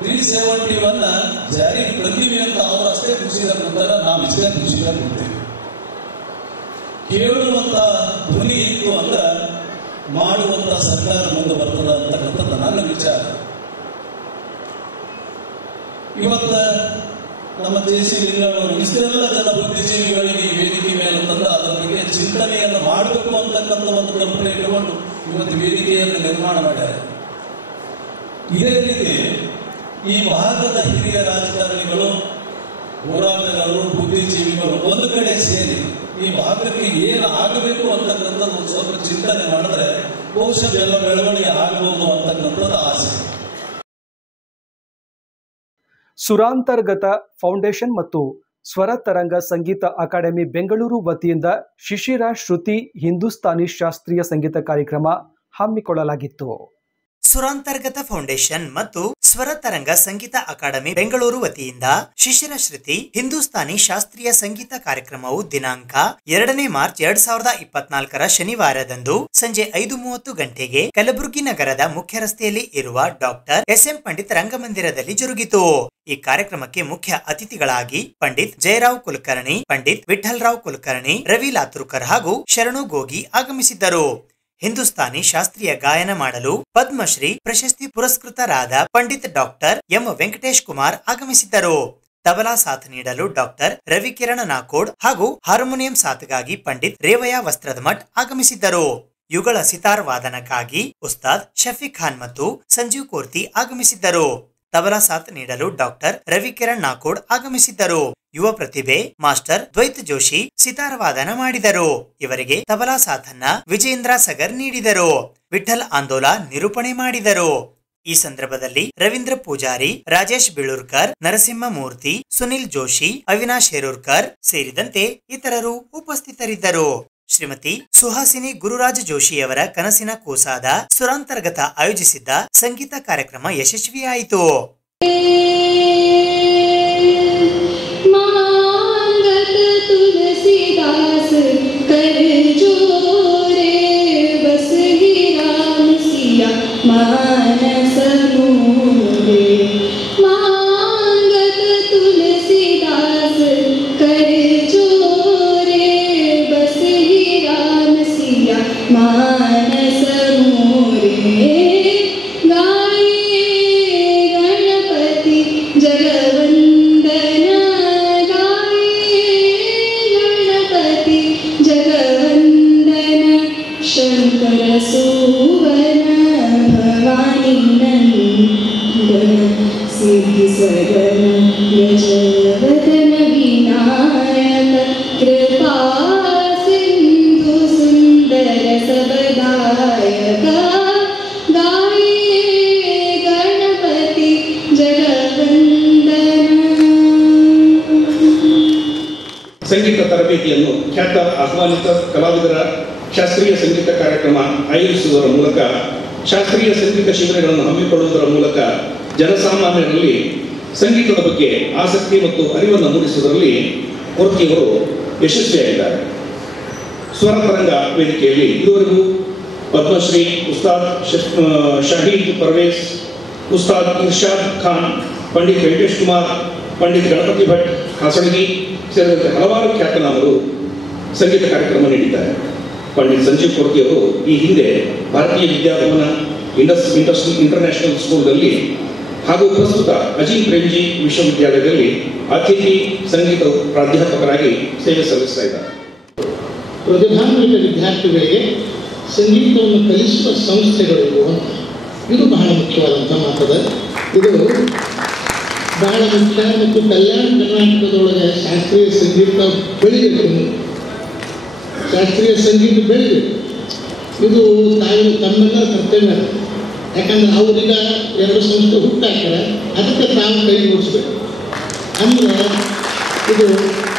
371 ಜಾರಿಗೆ ತಂದೀವಿ ಅಂತ ಅವರು ಅಷ್ಟೇ ಖುಷಿಯಾಗಿ ಕೂತಾರೆ, ನಾವು ಇಷ್ಟೇ ಖುಷಿಯಾಗಿ ಕೂತೇವೆ. ಕೇಳುವಂತ ಧ್ವನಿ ಇತ್ತು ಅಂದ್ರೆ ಮಾಡುವಂತ ಸರ್ಕಾರ ಮುಂದೆ ಬರ್ತದ ಅಂತಕ್ಕಂಥದ್ದು ನನ್ನ ವಿಚಾರ. ಇವತ್ತ ನಮ್ಮ ಜೆ.ಸಿ. ಲಿಂಗಣ್ಣವರು ಇಷ್ಟೆಲ್ಲ ಜನ ಬುದ್ಧಿಜೀವಿಗಳಿಗೆ ಈ ವೇದಿಕೆ ಮೇಲೆ ತಂದ ಅದರ ಬಗ್ಗೆ ಚಿಂತನೆಯನ್ನು ಮಾಡಬೇಕು ಅಂತಕ್ಕಂಥ ಒಂದು ಕಲ್ಪನೆ ಇಟ್ಟುಕೊಂಡು ಇವತ್ತು ವೇದಿಕೆಯನ್ನು ನಿರ್ಮಾಣ ಮಾಡ್ಯಾರ. ಇದೇ ರೀತಿ ಈ ಭಾಗದ ಹಿರಿಯ ರಾಜಕಾರಣಿಗಳು, ಹೋರಾಟಗಾರರು, ಬುದ್ಧಿಜೀವಿಗಳು ಒಂದು ಕಡೆ ಸೇರಿ ಈ ಭಾಗಕ್ಕೆ ಏನು ಆಗಬೇಕು ಅಂತಕ್ಕಂಥದ್ದು ಒಂದು ಸ್ವಲ್ಪ ಚಿಂತನೆ ಮಾಡಿದ್ರೆ ಬಹುಶಃ ಎಲ್ಲ ಬೆಳವಣಿಗೆ ಆಗಬಹುದು ಅಂತಕ್ಕಂಥದ್ದು ಆಸೆ. ಸುರಾಂತರ್ಗತ ಫೌಂಡೇಶನ್ ಮತ್ತು ಸ್ವರ ತರಂಗ ಸಂಗೀತ ಅಕಾಡೆಮಿ ಬೆಂಗಳೂರು ವತಿಯಿಂದ ಶಿಶಿರ ಶ್ರುತಿ ಹಿಂದೂಸ್ತಾನಿ ಶಾಸ್ತ್ರೀಯ ಸಂಗೀತ ಕಾರ್ಯಕ್ರಮ ಹಮ್ಮಿಕೊಳ್ಳಲಾಗಿತ್ತು. ಸುರಾಂತರ್ಗತ ಫೌಂಡೇಶನ್ ಮತ್ತು ಸ್ವರ ತರಂಗ ಸಂಗೀತ ಅಕಾಡೆಮಿ ಬೆಂಗಳೂರು ವತಿಯಿಂದ ಶಿಶಿರ ಶ್ರುತಿ ಹಿಂದೂಸ್ತಾನಿ ಶಾಸ್ತ್ರೀಯ ಸಂಗೀತ ಕಾರ್ಯಕ್ರಮವು ದಿನಾಂಕ 2 ಮಾರ್ಚ್ 2024 ಶನಿವಾರದಂದು ಸಂಜೆ 5:30 ಗಂಟೆಗೆ ಕಲಬುರಗಿ ನಗರದ ಮುಖ್ಯ ರಸ್ತೆಯಲ್ಲಿ ಇರುವ ಡಾಕ್ಟರ್ ಎಸ್.ಎಂ. ಪಂಡಿತ್ ರಂಗಮಂದಿರದಲ್ಲಿ ಜರುಗಿತು. ಈ ಕಾರ್ಯಕ್ರಮಕ್ಕೆ ಮುಖ್ಯ ಅತಿಥಿಗಳಾಗಿ ಪಂಡಿತ್ ಜಯರಾವ್ ಕುಲಕರ್ಣಿ, ಪಂಡಿತ್ ವಿಠಲ್ರಾವ್ ಕುಲಕರ್ಣಿ, ರವಿ ಲಾತುರ್ಕರ್ ಹಾಗೂ ಶರಣು ಗೋಗಿ ಆಗಮಿಸಿದ್ದರು. ಹಿಂದೂಸ್ತಾನಿ ಶಾಸ್ತ್ರೀಯ ಗಾಯನ ಮಾಡಲು ಪದ್ಮಶ್ರೀ ಪ್ರಶಸ್ತಿ ಪುರಸ್ಕೃತರಾದ ಪಂಡಿತ್ ಡಾಕ್ಟರ್ ಎಂ. ವೆಂಕಟೇಶ್ ಕುಮಾರ್ ಆಗಮಿಸಿದ್ದರು. ತಬಲಾ ಸಾಥ್ ನೀಡಲು ಡಾಕ್ಟರ್ ರವಿಕಿರಣ್ ನಾಕೋಡ್ ಹಾಗೂ ಹಾರ್ಮೋನಿಯಂ ಸಾಥ್ಗಾಗಿ ಪಂಡಿತ್ ರೇವಯ್ಯ ವಸ್ತ್ರದ ಮಠ್ ಆಗಮಿಸಿದ್ದರು. ಯುಗಳ ಸಿತಾರ್ ವಾದನಕ್ಕಾಗಿ ಉಸ್ತಾದ್ ಶಫೀಕ್ ಖಾನ್ ಮತ್ತು ಸಂಜೀವ್ ಕೋರ್ತಿ ಆಗಮಿಸಿದ್ದರು. ತಬಲಾ ಸಾಥ್ ನೀಡಲು ಡಾಕ್ಟರ್ ರವಿಕಿರಣ್ ನಾಕೋಡ್ ಆಗಮಿಸಿದ್ದರು. ಯುವ ಪ್ರತಿಭೆ ಮಾಸ್ಟರ್ ದ್ವೈತ್ ಜೋಶಿ ಸಿತಾರ ವಾದನ ಮಾಡಿದರು. ಇವರಿಗೆ ತಬಲಾ ಸಾಥನ್ನ ವಿಜೇಂದ್ರ ಸಗರ್ ನೀಡಿದರು. ವಿಠಲ್ ಆಂದೋಲ ನಿರೂಪಣೆ ಮಾಡಿದರು. ಈ ಸಂದರ್ಭದಲ್ಲಿ ರವೀಂದ್ರ ಪೂಜಾರಿ, ರಾಜೇಶ್ ಬೀಳೂರ್ಕರ್, ನರಸಿಂಹ ಮೂರ್ತಿ, ಸುನಿಲ್ ಜೋಶಿ, ಅವಿನಾಶ್ ಹೇರೂರ್ಕರ್ ಸೇರಿದಂತೆ ಇತರರು ಉಪಸ್ಥಿತರಿದ್ದರು. ಶ್ರೀಮತಿ ಸುಹಾಸಿನಿ ಗುರುರಾಜ್ ಜೋಶಿಯವರ ಕನಸಿನ ಕೂಸಾದ ಸುರಾಂತರ್ಗತ ಆಯೋಜಿಸಿದ್ದ ಸಂಗೀತ ಕಾರ್ಯಕ್ರಮ ಯಶಸ್ವಿಯಾಯಿತು. ಸಂಗೀತ ತರಬೇತಿಯನ್ನು ಖ್ಯಾತ ಆಹ್ವಾನಿತ ಕಲಾವಿದರ ಶಾಸ್ತ್ರೀಯ ಸಂಗೀತ ಕಾರ್ಯಕ್ರಮ ಆಯೋಜಿಸುವುದರ ಮೂಲಕ, ಶಾಸ್ತ್ರೀಯ ಸಂಗೀತ ಶಿಬಿರಗಳನ್ನು ಹಮ್ಮಿಕೊಳ್ಳುವುದರ ಮೂಲಕ ಜನಸಾಮಾನ್ಯರಲ್ಲಿ ಸಂಗೀತದ ಬಗ್ಗೆ ಆಸಕ್ತಿ ಮತ್ತು ಅರಿವನ್ನು ಮೂಡಿಸುವುದರಲ್ಲಿ ಕೋರ್ತಿಯವರು ಯಶಸ್ವಿಯಾಗಿದ್ದಾರೆ. ಸ್ವರ ತರಂಗ ವೇದಿಕೆಯಲ್ಲಿ ಇದುವರೆಗೂ ಪದ್ಮಶ್ರೀ ಉಸ್ತಾದ್ ಶಾಹೀದ್ ಪರ್ವೇಸ್, ಉಸ್ತಾದ್ ಇರ್ಷಾದ್ ಖಾನ್, ಪಂಡಿತ್ ವೆಂಕಟೇಶ್ ಕುಮಾರ್, ಪಂಡಿತ್ ಗಣಪತಿ ಭಟ್ ಹಾಸಣಗಿ ಸೇರಿದಂತೆ ಹಲವಾರು ಖ್ಯಾತನಾಮರು ಸಂಗೀತ ಕಾರ್ಯಕ್ರಮ ನೀಡಿದ್ದಾರೆ. ಪಂಡಿತ್ ಸಂಜೀವ್ ಕೋರ್ತಿಯವರು ಈ ಹಿಂದೆ ಭಾರತೀಯ ವಿದ್ಯಾಭವನ ಇಂಟರ್ನ್ಯಾಷನಲ್ ಸ್ಕೂಲ್ನಲ್ಲಿ ಹಾಗೂ ಪ್ರಸ್ತುತ ಅಜೀಂ ಪ್ರೇಮ್ಜಿ ವಿಶ್ವವಿದ್ಯಾಲಯದಲ್ಲಿ ಅತಿಥಿ ಸಂಗೀತ ಪ್ರಾಧ್ಯಾಪಕರಾಗಿ ಸೇವೆ ಸಲ್ಲಿಸ್ತಾ ಇದ್ದಾರೆ. ಪ್ರತಿಭಾನ್ವಿತ ವಿದ್ಯಾರ್ಥಿಗಳಿಗೆ ಸಂಗೀತವನ್ನು ಕಲಿಸುವ ಸಂಸ್ಥೆಗಳು ಇರುವಂಥ ಇದು ಬಹಳ ಮುಖ್ಯವಾದಂಥ ಮಾತದ. ಇದು ಬಹಳ ಮುಖ್ಯ. ಮತ್ತು ಕಲ್ಯಾಣ ಕರ್ನಾಟಕದೊಳಗೆ ಶಾಸ್ತ್ರೀಯ ಸಂಗೀತ ಬೆಳಿಬೇಕು, ಶಾಸ್ತ್ರೀಯ ಸಂಗೀತ ಬೆಳಿಬೇಕು. ಇದು ತಮ್ಮೆಲ್ಲರ ಕರ್ತವ್ಯ. ಯಾಕಂದ್ರೆ ಅವ್ರೀಗ 2 ಸಂಸ್ಥೆ ಹುಟ್ಟಾಕ್ತಾರೆ, ಅದಕ್ಕೆ ತಾವು ಕೈ ಓಡಿಸ್ಬೇಕು. ಅಂದ್ರೆ ಇದು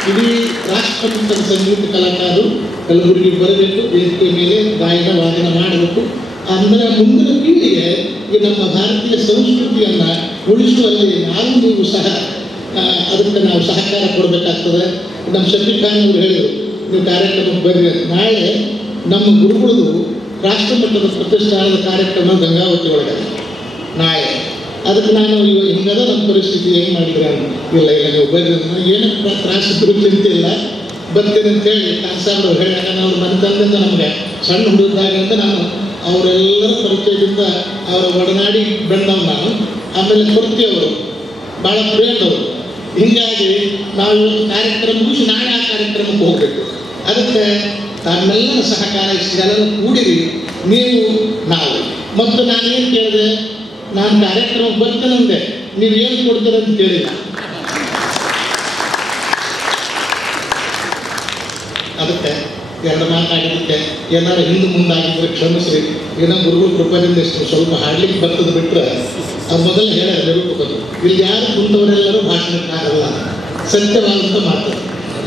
ಇಡೀ ರಾಷ್ಟ್ರಮಟ್ಟದ ಸಂಗೀತ ಕಲಾಕಾರರು ಕಲಬುರಗಿ ಬರಬೇಕು, ವೇದಿಕೆ ಮೇಲೆ ಗಾಯನ ವಾದನ ಮಾಡಬೇಕು. ಅಂದರೆ ಮುಂದಿನ ಪೀಳಿಗೆ ಈ ನಮ್ಮ ಭಾರತೀಯ ಸಂಸ್ಕೃತಿಯನ್ನು ಉಳಿಸುವಲ್ಲಿ ನೀವು ಸಹ ಅದಕ್ಕೆ ನಾವು ಸಹಕಾರ ಕೊಡಬೇಕಾಗ್ತದೆ. ನಮ್ಮ ಶಫೀಕ್ ಖಾನ್ ಅವರು ಹೇಳಿದರು, ನೀವು ಕಾರ್ಯಕ್ರಮಕ್ಕೆ ಬರ್ರಿ ಅಂತ. ನಾಳೆ ನಮ್ಮ ಗುರುಗಳದು ರಾಷ್ಟ್ರಮಟ್ಟದ ಪ್ರತಿಷ್ಠಾನದ ಕಾರ್ಯಕ್ರಮ ಗಂಗಾವತಿ ಒಳಗೆ ನಾಳೆ. ಅದಕ್ಕೆ ನಾನು ಹಿಂಗದ ನಮ್ಮ ಪರಿಸ್ಥಿತಿ ಏನು ಮಾಡಿದ್ರೆ ಇಲ್ಲ ನೀವು ಬರ್ರಿ ಅಂತ. ಏನಕ್ಕೆ ತ್ರಾಸಿದ್ರು ಚಿಂತೆ ಇಲ್ಲ, ಬರ್ತೀನಿ ಅಂತೇಳಿ ಕಾನ್ಸಾರ್ದವ್ರು ಹೇಳಿದಾಗ ಅವ್ರು ನನ್ನ ತಂದೆಯಿಂದ ನಮಗೆ ಸಣ್ಣ ಹುಡುಗದಾಗಿಂದ ನಾನು ಅವರೆಲ್ಲರ ಪರಿಚಯದಿಂದ ಅವರ ಒಡನಾಡಿ ಬೆಳೆದವ್ ನಾನು. ಆಮೇಲೆ ಕೊಡ್ತಿಯವರು ಭಾಳ ಪ್ರಿಯದವರು. ಹೀಗಾಗಿ ನಾವು ಇವತ್ತು ಕಾರ್ಯಕ್ರಮ ಮುಗಿಸಿ ನಾಳೆ ಆ ಕಾರ್ಯಕ್ರಮಕ್ಕೆ ಹೋಗಬೇಕು. ಅದಕ್ಕೆ ತಮ್ಮೆಲ್ಲರ ಸಹಕಾರ ಇಷ್ಟೆಲ್ಲ ಕೂಡಿರಿ, ನೀವು ನಾವು. ಮತ್ತು ನಾನೇನು ಕೇಳಿದೆ, ನಾನು ಕಾರ್ಯಕ್ರಮಕ್ಕೆ ಬರ್ತೇನೆ, ನೀವೇನು ಕೊಡ್ತೀರ ಅಂತ ಕೇಳಿಲ್ಲ. ಅದಕ್ಕೆ 2 ಮಾತಾಡಿದ್ದಕ್ಕೆ ಏನಾರು ಹಿಂದೆ ಮುಂದಾಗಿದ್ರೆ ಕ್ಷಮಿಸ್ರಿ. ಏನೋ ಗುರುಗಳ ಕೃಪದಿಂದ ಇಷ್ಟು ಸ್ವಲ್ಪ ಹಾಡ್ಲಿಕ್ಕೆ ಬರ್ತದೆ ಬಿಟ್ಟರೆ ಅದು ಮೊದಲು ಹೇಳ್ಯಾರ ನಿರೂಪಕರು. ಇಲ್ಲಿ ಯಾರು ಕುಂತವರೆಲ್ಲರೂ ಭಾಷಣಕ್ಕಾಗಲ್ಲ, ಸತ್ಯವಾದಂಥ ಮಾತು.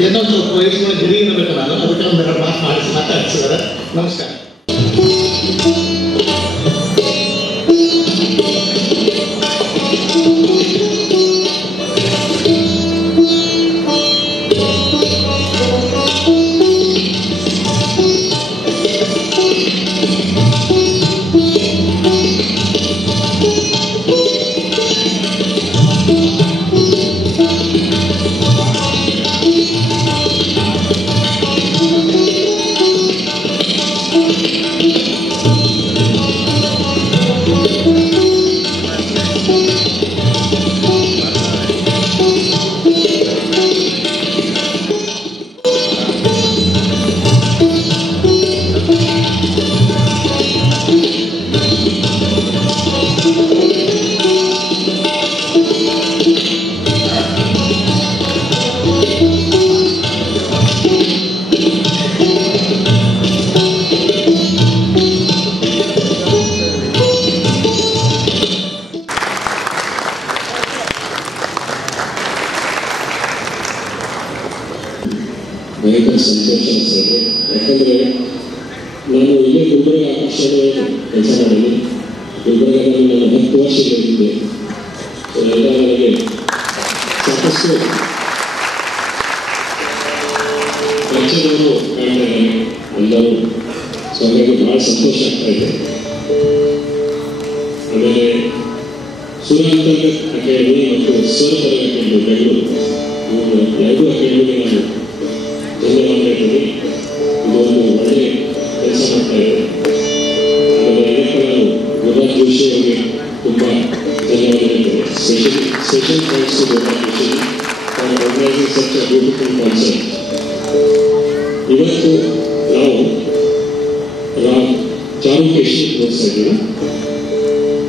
ಏನೋ ಸ್ವಲ್ಪ ವಯಸ್ಸಿನ ಹಿರಿಯಿರಬೇಕು. ನಾನು ಅದಕ್ಕೆ 1-2 ಮಾತು ಮಾತಾಡಿಸಿದ್ದಾರೆ. ನಮಸ್ಕಾರ. ಭಯಂಕರ ಸಂತೋಷ ಅನಿಸ್ತದೆ. ಯಾಕಂದರೆ ನಾನು ಇಲ್ಲೇ ಗುಲ್ಬರ್ಗ ಆಕಾಶವಾಣಿ ಕೆಲಸ ಮಾಡಿದ್ದೀನಿ. ಗುಲ್ಬರ್ಗದಲ್ಲಿ ನಾನು 10 ವರ್ಷ ಇದ್ದೆ. ಎಲ್ಲ ನನಗೆ ಸಾಕಷ್ಟು ಪರಿಚಯದವರು ಕಾಣ್ತಾ ಇದ್ದಾರೆ ಎಲ್ಲರೂ. ಸೊ ಹಾಗಾಗಿ ಭಾಳ ಸಂತೋಷ ಆಗ್ತಾ ಇದೆ. ಆಮೇಲೆ ಸುರಾಂತರ್ಗ ಅಕಾಡೆಮಿ ಮತ್ತು ಸ್ವರಪರ ಅಕಾಡೆಮಿ ಬೆಂಗಳೂರು, ಇವರು 2 ಅಕಾಡೆಮಿಗೆ ನಾನು ಧನ್ಯವಾದ ಹೇಳ್ತೀನಿ. ಇದು ಒಂದು ಒಳ್ಳೆಯ ಕೆಲಸ ಮಾಡ್ತಾ ಇದೆ. ಆಮೇಲೆ ಇದಕ್ಕೆ ನಾನು ಗುರುರಾಜ್ ಜೋಶಿ ಅವರಿಗೆ ತುಂಬ ಧನ್ಯವಾದ ಹೇಳ್ತೇನೆ. Special thanks to Gururaj Joshi for organising such a beautiful concert. ಇವತ್ತು ನಾವು ಚಾರುಕೇಶಿ ನೋಡ್ತಾ ಇದ್ದೀವಿ.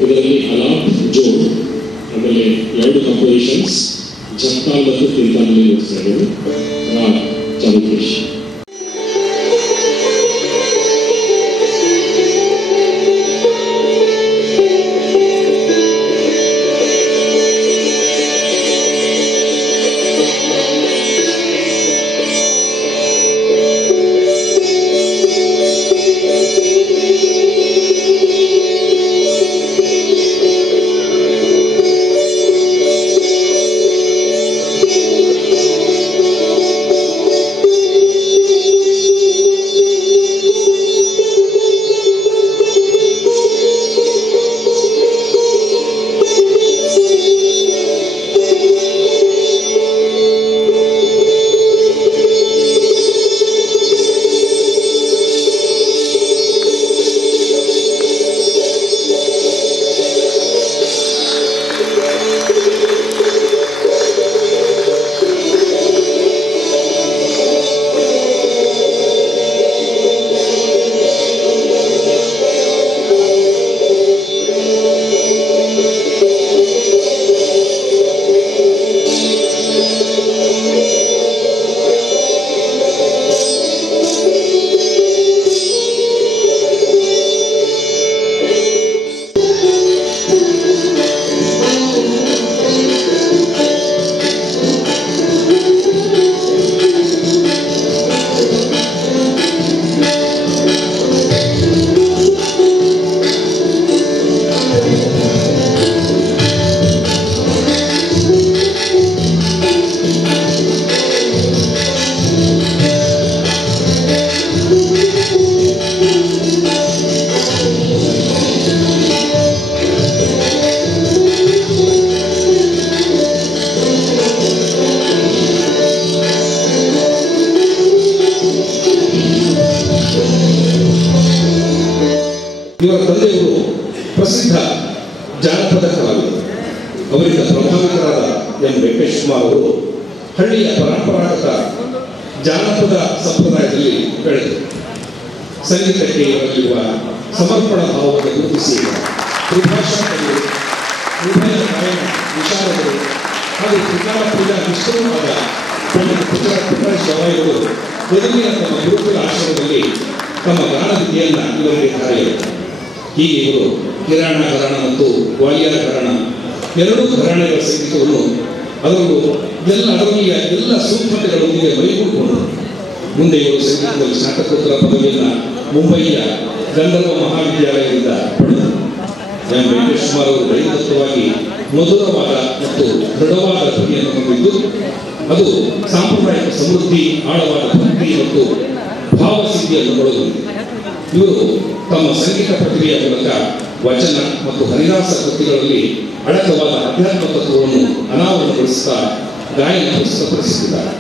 ಇದರಲ್ಲಿ ಅಲಾಪ್ ಜೋಡ್, ಆಮೇಲೆ 2 ಕಂಪೋಸಿಷನ್ಸ್ ಜಪ್ತಾಲ್ ಮತ್ತು ತೀರ್ಥಾಂಜಲಿ ನೋಡ್ತಾ ಇದ್ದೀವಿ. ಚಾರುಕೇಶಿ ಎಂ ವೆಂಕಟೇಶ್ ಕುಮಾರ್ ಅವರು ಹಳ್ಳಿಯ ಪರಂಪರಾಗತ ಜಾನಪದ ಸಂಪ್ರದಾಯದಲ್ಲಿ ಬೆಳೆದರು. ಸಂಗೀತಕ್ಕೆ ಇವರಲ್ಲಿರುವ ಸಮರ್ಪಣಾ ಭಾವವನ್ನು ಗುರುತಿಸಿ ತ್ರಿಭಾಷಾ ಕವಿಗಳು, ಉಭಯ ಗಾಯನ ವಿಶಾರದರು ಹಾಗೂ ತ್ರಿಕಾಲ ಪೂಜಾ ವಿಶ್ವವಾದ ಪಂಡಿತ ಪುಟ್ಟರಾಜ ಗವಾಯಿಗಳು ಬದುಕಿನ ತಮ್ಮ ಗುರುಕುಲ ಆಶ್ರಮದಲ್ಲಿ ತಮ್ಮ ಗಾನ ವಿದ್ಯೆಯನ್ನು ಇವರಿಗೆ ಧಾರೆಯಿದರು. ಹೀಗೆ ಇವರು ಕಿರಾಣ ಘರಾಣ ಮತ್ತು ಗ್ವಾಲಿಯರ ಘರಾಣ ಎರಡೂ ಘರಾಣೆಗಳ ಸಂಗೀತವನ್ನು ಅದರಲ್ಲೂ ಅದರಲ್ಲಿಯ ಸೂಕ್ಷ್ಮತೆಗಳೊಂದಿಗೆ ಮೈಗೂಡಿಕೊಂಡರು. ಮುಂದೆ ಇವರು ಸಂಗೀತದಲ್ಲಿ ಸ್ನಾತಕೋತ್ತರ ಪದವಿಯನ್ನು ಮುಂಬಯಿಯ ಗಂಧರ್ವ ಮಹಾವಿದ್ಯಾಲಯದಿಂದ ಪಡೆದರು. ಎಂ ವೆಂಕಟೇಶ್ ಕುಮಾರ್ ಅವರು ದೈವದತ್ತವಾಗಿ ಮಧುರವಾದ ಮತ್ತು ದೃಢವಾದ ಧ್ವನಿಯನ್ನು ಹೊಂದಿದ್ದು ಅದು ಸಾಂಪ್ರದಾಯಿಕ ಸಮೃದ್ಧಿ, ಆಳವಾದ ಭಕ್ತಿ ಮತ್ತು ಭಾವಸಿದ್ಧಿಯನ್ನು ಒಳಗೊಂಡಿದೆ. ಇವರು ತಮ್ಮ ಸಂಗೀತ ಪ್ರತಿಭೆಯ ಮೂಲಕ ವಚನ ಮತ್ತು ಹರಿದಾಸ ಕೃತಿಗಳಲ್ಲಿ ಅಡಕವಾದ ಅಧ್ಯಾತ್ಮ ತತ್ವವನ್ನು ಅನಾವರಣಗೊಳಿಸುತ್ತಾ ಗಾಯನ ಪ್ರಸ್ತುತಪಡಿಸುತ್ತಿದ್ದಾರೆ.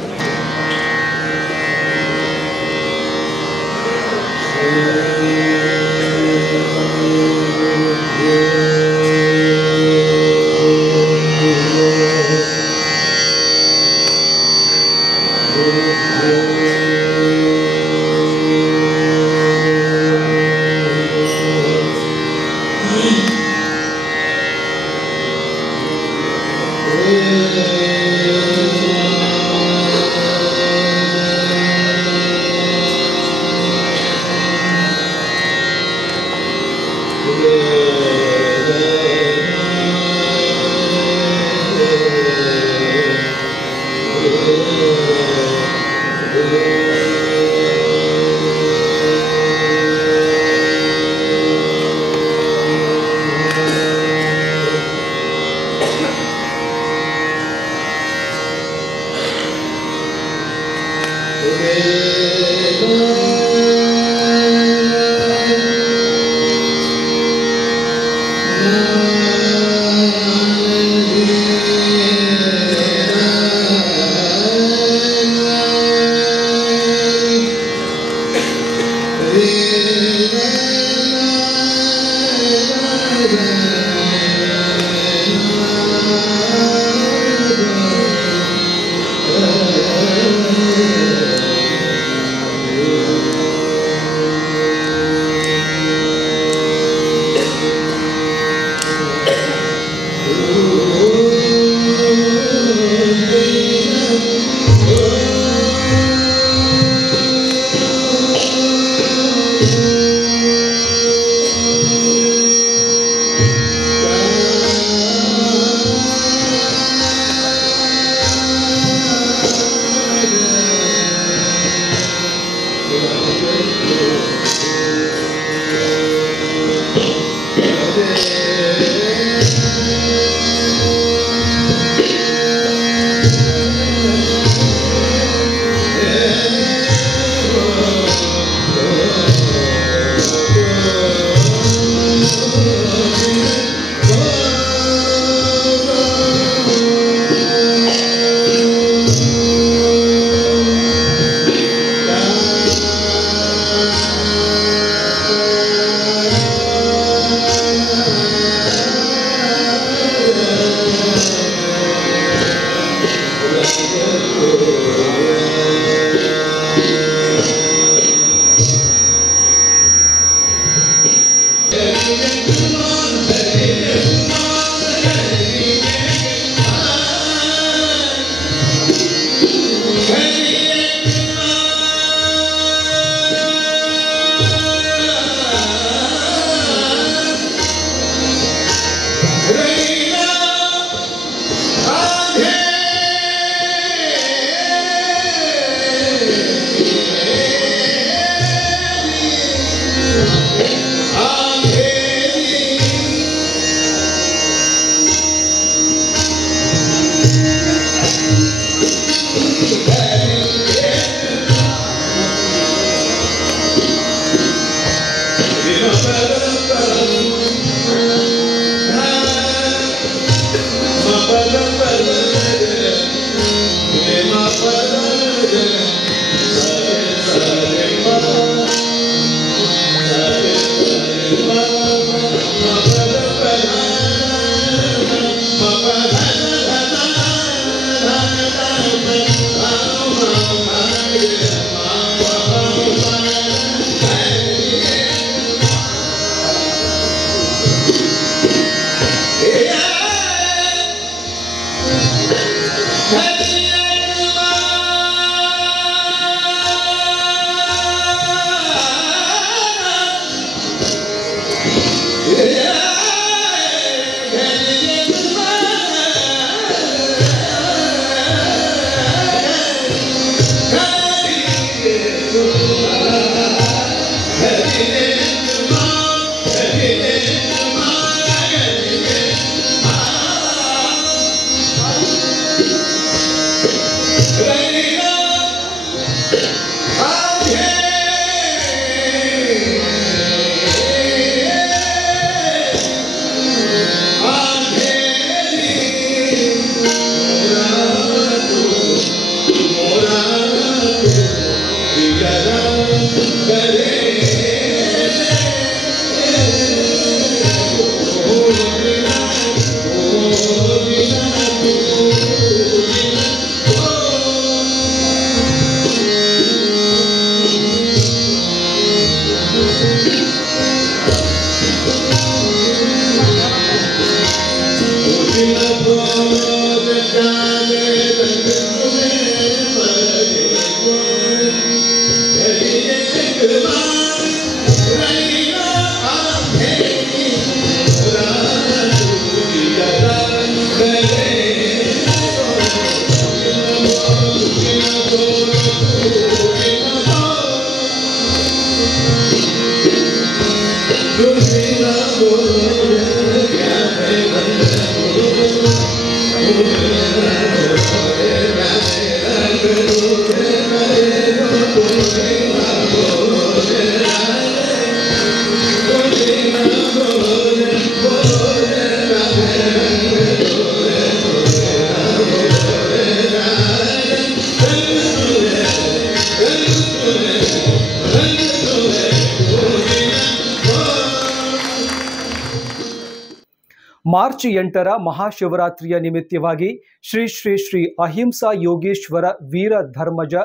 ಮಾರ್ಚ್ 8ರ ಮಹಾಶಿವರಾತ್ರಿಯ ನಿಮಿತ್ತವಾಗಿ ಶ್ರೀ ಶ್ರೀ ಶ್ರೀ ಅಹಿಂಸಾ ಯೋಗೇಶ್ವರ ವೀರ ಧರ್ಮಜ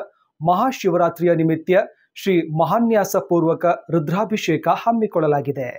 ಮಹಾಶಿವರಾತ್ರಿಯ ನಿಮಿತ್ತ ಶ್ರೀ ಮಹಾನ್ಯಾಸ ಪೂರ್ವಕ ರುದ್ರಾಭಿಷೇಕ ಹಮ್ಮಿಕೊಳ್ಳಲಾಗಿದೆ.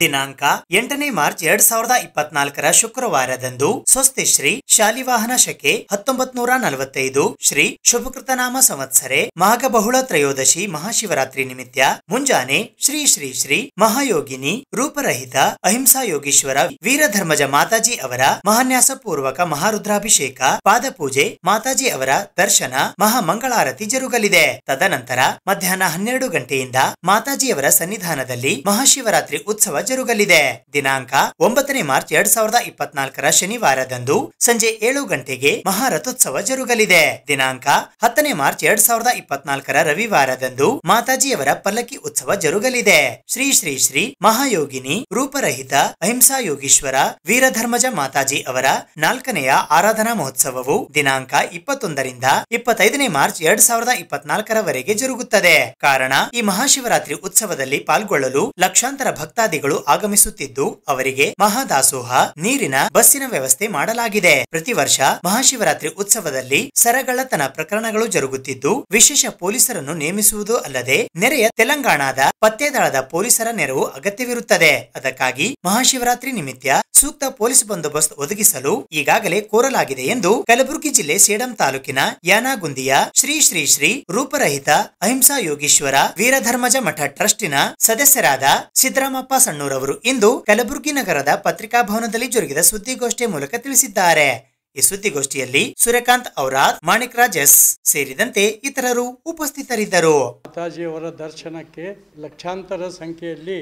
ದಿನಾಂಕ 8ನೇ ಮಾರ್ಚ್ 2024ರ ಶುಕ್ರವಾರದಂದು ಸ್ವಸ್ತಿ ಶ್ರೀ ಶಾಲಿವಾಹನ ಶಕೆ 1945 ಶ್ರೀ ಶುಭಕೃತನಾಮ ಸಂವತ್ಸರೆ ಮಾಘಬಹುಳ ತ್ರಯೋದಶಿ ಮಹಾಶಿವರಾತ್ರಿ ನಿಮಿತ್ತ ಮುಂಜಾನೆ ಶ್ರೀ ಶ್ರೀ ಶ್ರೀ ಮಹಾಯೋಗಿನಿ ರೂಪರಹಿತ ಅಹಿಂಸಾ ಯೋಗೀಶ್ವರ ವೀರಧರ್ಮಜ ಮಾತಾಜಿ ಅವರ ಮಹಾನ್ಯಾಸ ಪೂರ್ವಕ ಮಹಾರುದ್ರಾಭಿಷೇಕ, ಪಾದಪೂಜೆ, ಮಾತಾಜಿ ಅವರ ದರ್ಶನ, ಮಹಾಮಂಗಳಾರತಿ ಜರುಗಲಿದೆ. ತದನಂತರ ಮಧ್ಯಾಹ್ನ 12 ಗಂಟೆಯಿಂದ ಮಾತಾಜಿಯವರ ಸನ್ನಿಧಾನದಲ್ಲಿ ಮಹಾಶಿವರಾತ್ರಿ ಉತ್ಸವ ಜರುಗಲಿದೆ. ದಿನಾಂಕ 9ನೇ ಮಾರ್ಚ್ 2024ರ ಶನಿವಾರದಂದು ಸಂಜೆ 7 ಗಂಟೆಗೆ ಮಹಾರಥೋತ್ಸವ ಜರುಗಲಿದೆ. ದಿನಾಂಕ 10ನೇ ಮಾರ್ಚ್ 2024ರ ರವಿವಾರದಂದು ಮಾತಾಜಿಯವರ ಪಲ್ಲಕ್ಕಿ ಉತ್ಸವ ಜರುಗಲಿದೆ. ಶ್ರೀ ಶ್ರೀ ಶ್ರೀ ಮಹಾಯೋಗಿನಿ ರೂಪರಹಿತ ಅಹಿಂಸಾ ಯೋಗೀಶ್ವರ ವೀರಧರ್ಮಜ ಮಾತಾಜಿ ಅವರ 4ನೆಯ ಆರಾಧನಾ ಮಹೋತ್ಸವವು ದಿನಾಂಕ 21ರಿಂದ 25ನೇ ಮಾರ್ಚ್ 2024ರವರೆಗೆ ಜರುಗುತ್ತದೆ. ಕಾರಣ, ಈ ಮಹಾಶಿವರಾತ್ರಿ ಉತ್ಸವದಲ್ಲಿ ಪಾಲ್ಗೊಳ್ಳಲು ಲಕ್ಷಾಂತರ ಭಕ್ತಾದಿಗಳು ಆಗಮಿಸುತ್ತಿದ್ದು ಅವರಿಗೆ ಮಹಾದಾಸೋಹ, ನೀರಿನ, ಬಸ್ಸಿನ ವ್ಯವಸ್ಥೆ ಮಾಡಲಾಗಿದೆ. ಪ್ರತಿ ವರ್ಷ ಮಹಾಶಿವರಾತ್ರಿ ಉತ್ಸವದಲ್ಲಿ ಸರಗಳ್ಳತನ ಪ್ರಕರಣಗಳು ಜರುಗುತ್ತಿದ್ದು ವಿಶೇಷ ಪೊಲೀಸರನ್ನು ನೇಮಿಸುವುದು ಅಲ್ಲದೆ ನೆರೆಯ ತೆಲಂಗಾಣದ ಪತ್ತೆದಾಳದ ಪೊಲೀಸರ ನೆರವು ಅಗತ್ಯವಿರುತ್ತದೆ. ಅದಕ್ಕಾಗಿ ಮಹಾಶಿವರಾತ್ರಿ ನಿಮಿತ್ತ ಸೂಕ್ತ ಪೊಲೀಸ್ ಬಂದೋಬಸ್ತ್ ಒದಗಿಸಲು ಈಗಾಗಲೇ ಕೋರಲಾಗಿದೆ ಎಂದು ಕಲಬುರಗಿ ಜಿಲ್ಲೆ ಸೇಡಂ ತಾಲೂಕಿನ ಯಾನಾಗುಂದಿಯ ಶ್ರೀ ಶ್ರೀ ಶ್ರೀ ರೂಪರಹಿತ ಅಹಿಂಸಾ ಯೋಗೀಶ್ವರ ವೀರಧರ್ಮಜ ಮಠ ಟ್ರಸ್ಟಿನ ಸದಸ್ಯರಾದ ಸಿದ್ದರಾಮಪ್ಪ ಸಣ್ಣೂರವರು ಇಂದು ಕಲಬುರಗಿ ನಗರದ ಪತ್ರಿಕಾ ಭವನದಲ್ಲಿ ಜರುಗಿದ ಸುದ್ದಿಗೋಷ್ಠಿಯ ಮೂಲಕ ತಿಳಿಸಿದ್ದಾರೆ. ಈ ಸುದ್ದಿಗೋಷ್ಠಿಯಲ್ಲಿ ಸೂರ್ಯಕಾಂತ್ ಔರಾದ್, ಮಾಣಿಕರಾಜ್ ಎಸ್ ಸೇರಿದಂತೆ ಇತರರು ಉಪಸ್ಥಿತರಿದ್ದರು. ಮಾತಾಜಿಯವರ ದರ್ಶನಕ್ಕೆ ಲಕ್ಷಾಂತರ ಸಂಖ್ಯೆಯಲ್ಲಿ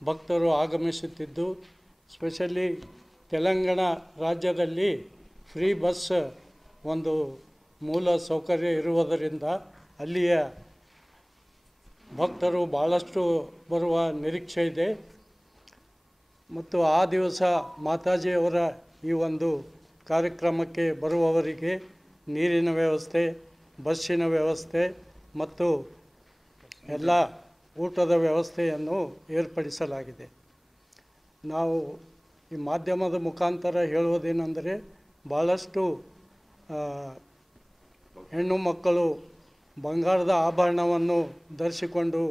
ಭಕ್ತರು ಆಗಮಿಸುತ್ತಿದ್ದು, ಸ್ಪೆಷಲಿ ತೆಲಂಗಾಣ ರಾಜ್ಯದಲ್ಲಿ ಫ್ರೀ ಬಸ್ ಒಂದು ಮೂಲ ಸೌಕರ್ಯ ಇರುವುದರಿಂದ ಅಲ್ಲಿಯ ಭಕ್ತರು ಭಾಳಷ್ಟು ಬರುವ ನಿರೀಕ್ಷೆ ಇದೆ. ಮತ್ತು ಆ ದಿವಸ ಮಾತಾಜಿಯವರ ಈ ಒಂದು ಕಾರ್ಯಕ್ರಮಕ್ಕೆ ಬರುವವರಿಗೆ ನೀರಿನ ವ್ಯವಸ್ಥೆ, ಬಸ್ಸಿನ ವ್ಯವಸ್ಥೆ ಮತ್ತು ಎಲ್ಲ ಊಟದ ವ್ಯವಸ್ಥೆಯನ್ನು ಏರ್ಪಡಿಸಲಾಗಿದೆ. ನಾವು ಈ ಮಾಧ್ಯಮದ ಮುಖಾಂತರ ಹೇಳುವುದೇನೆಂದರೆ, ಭಾಳಷ್ಟು ಹೆಣ್ಣು ಮಕ್ಕಳು ಬಂಗಾರದ ಆಭರಣವನ್ನು ಧರಿಸಿಕೊಂಡು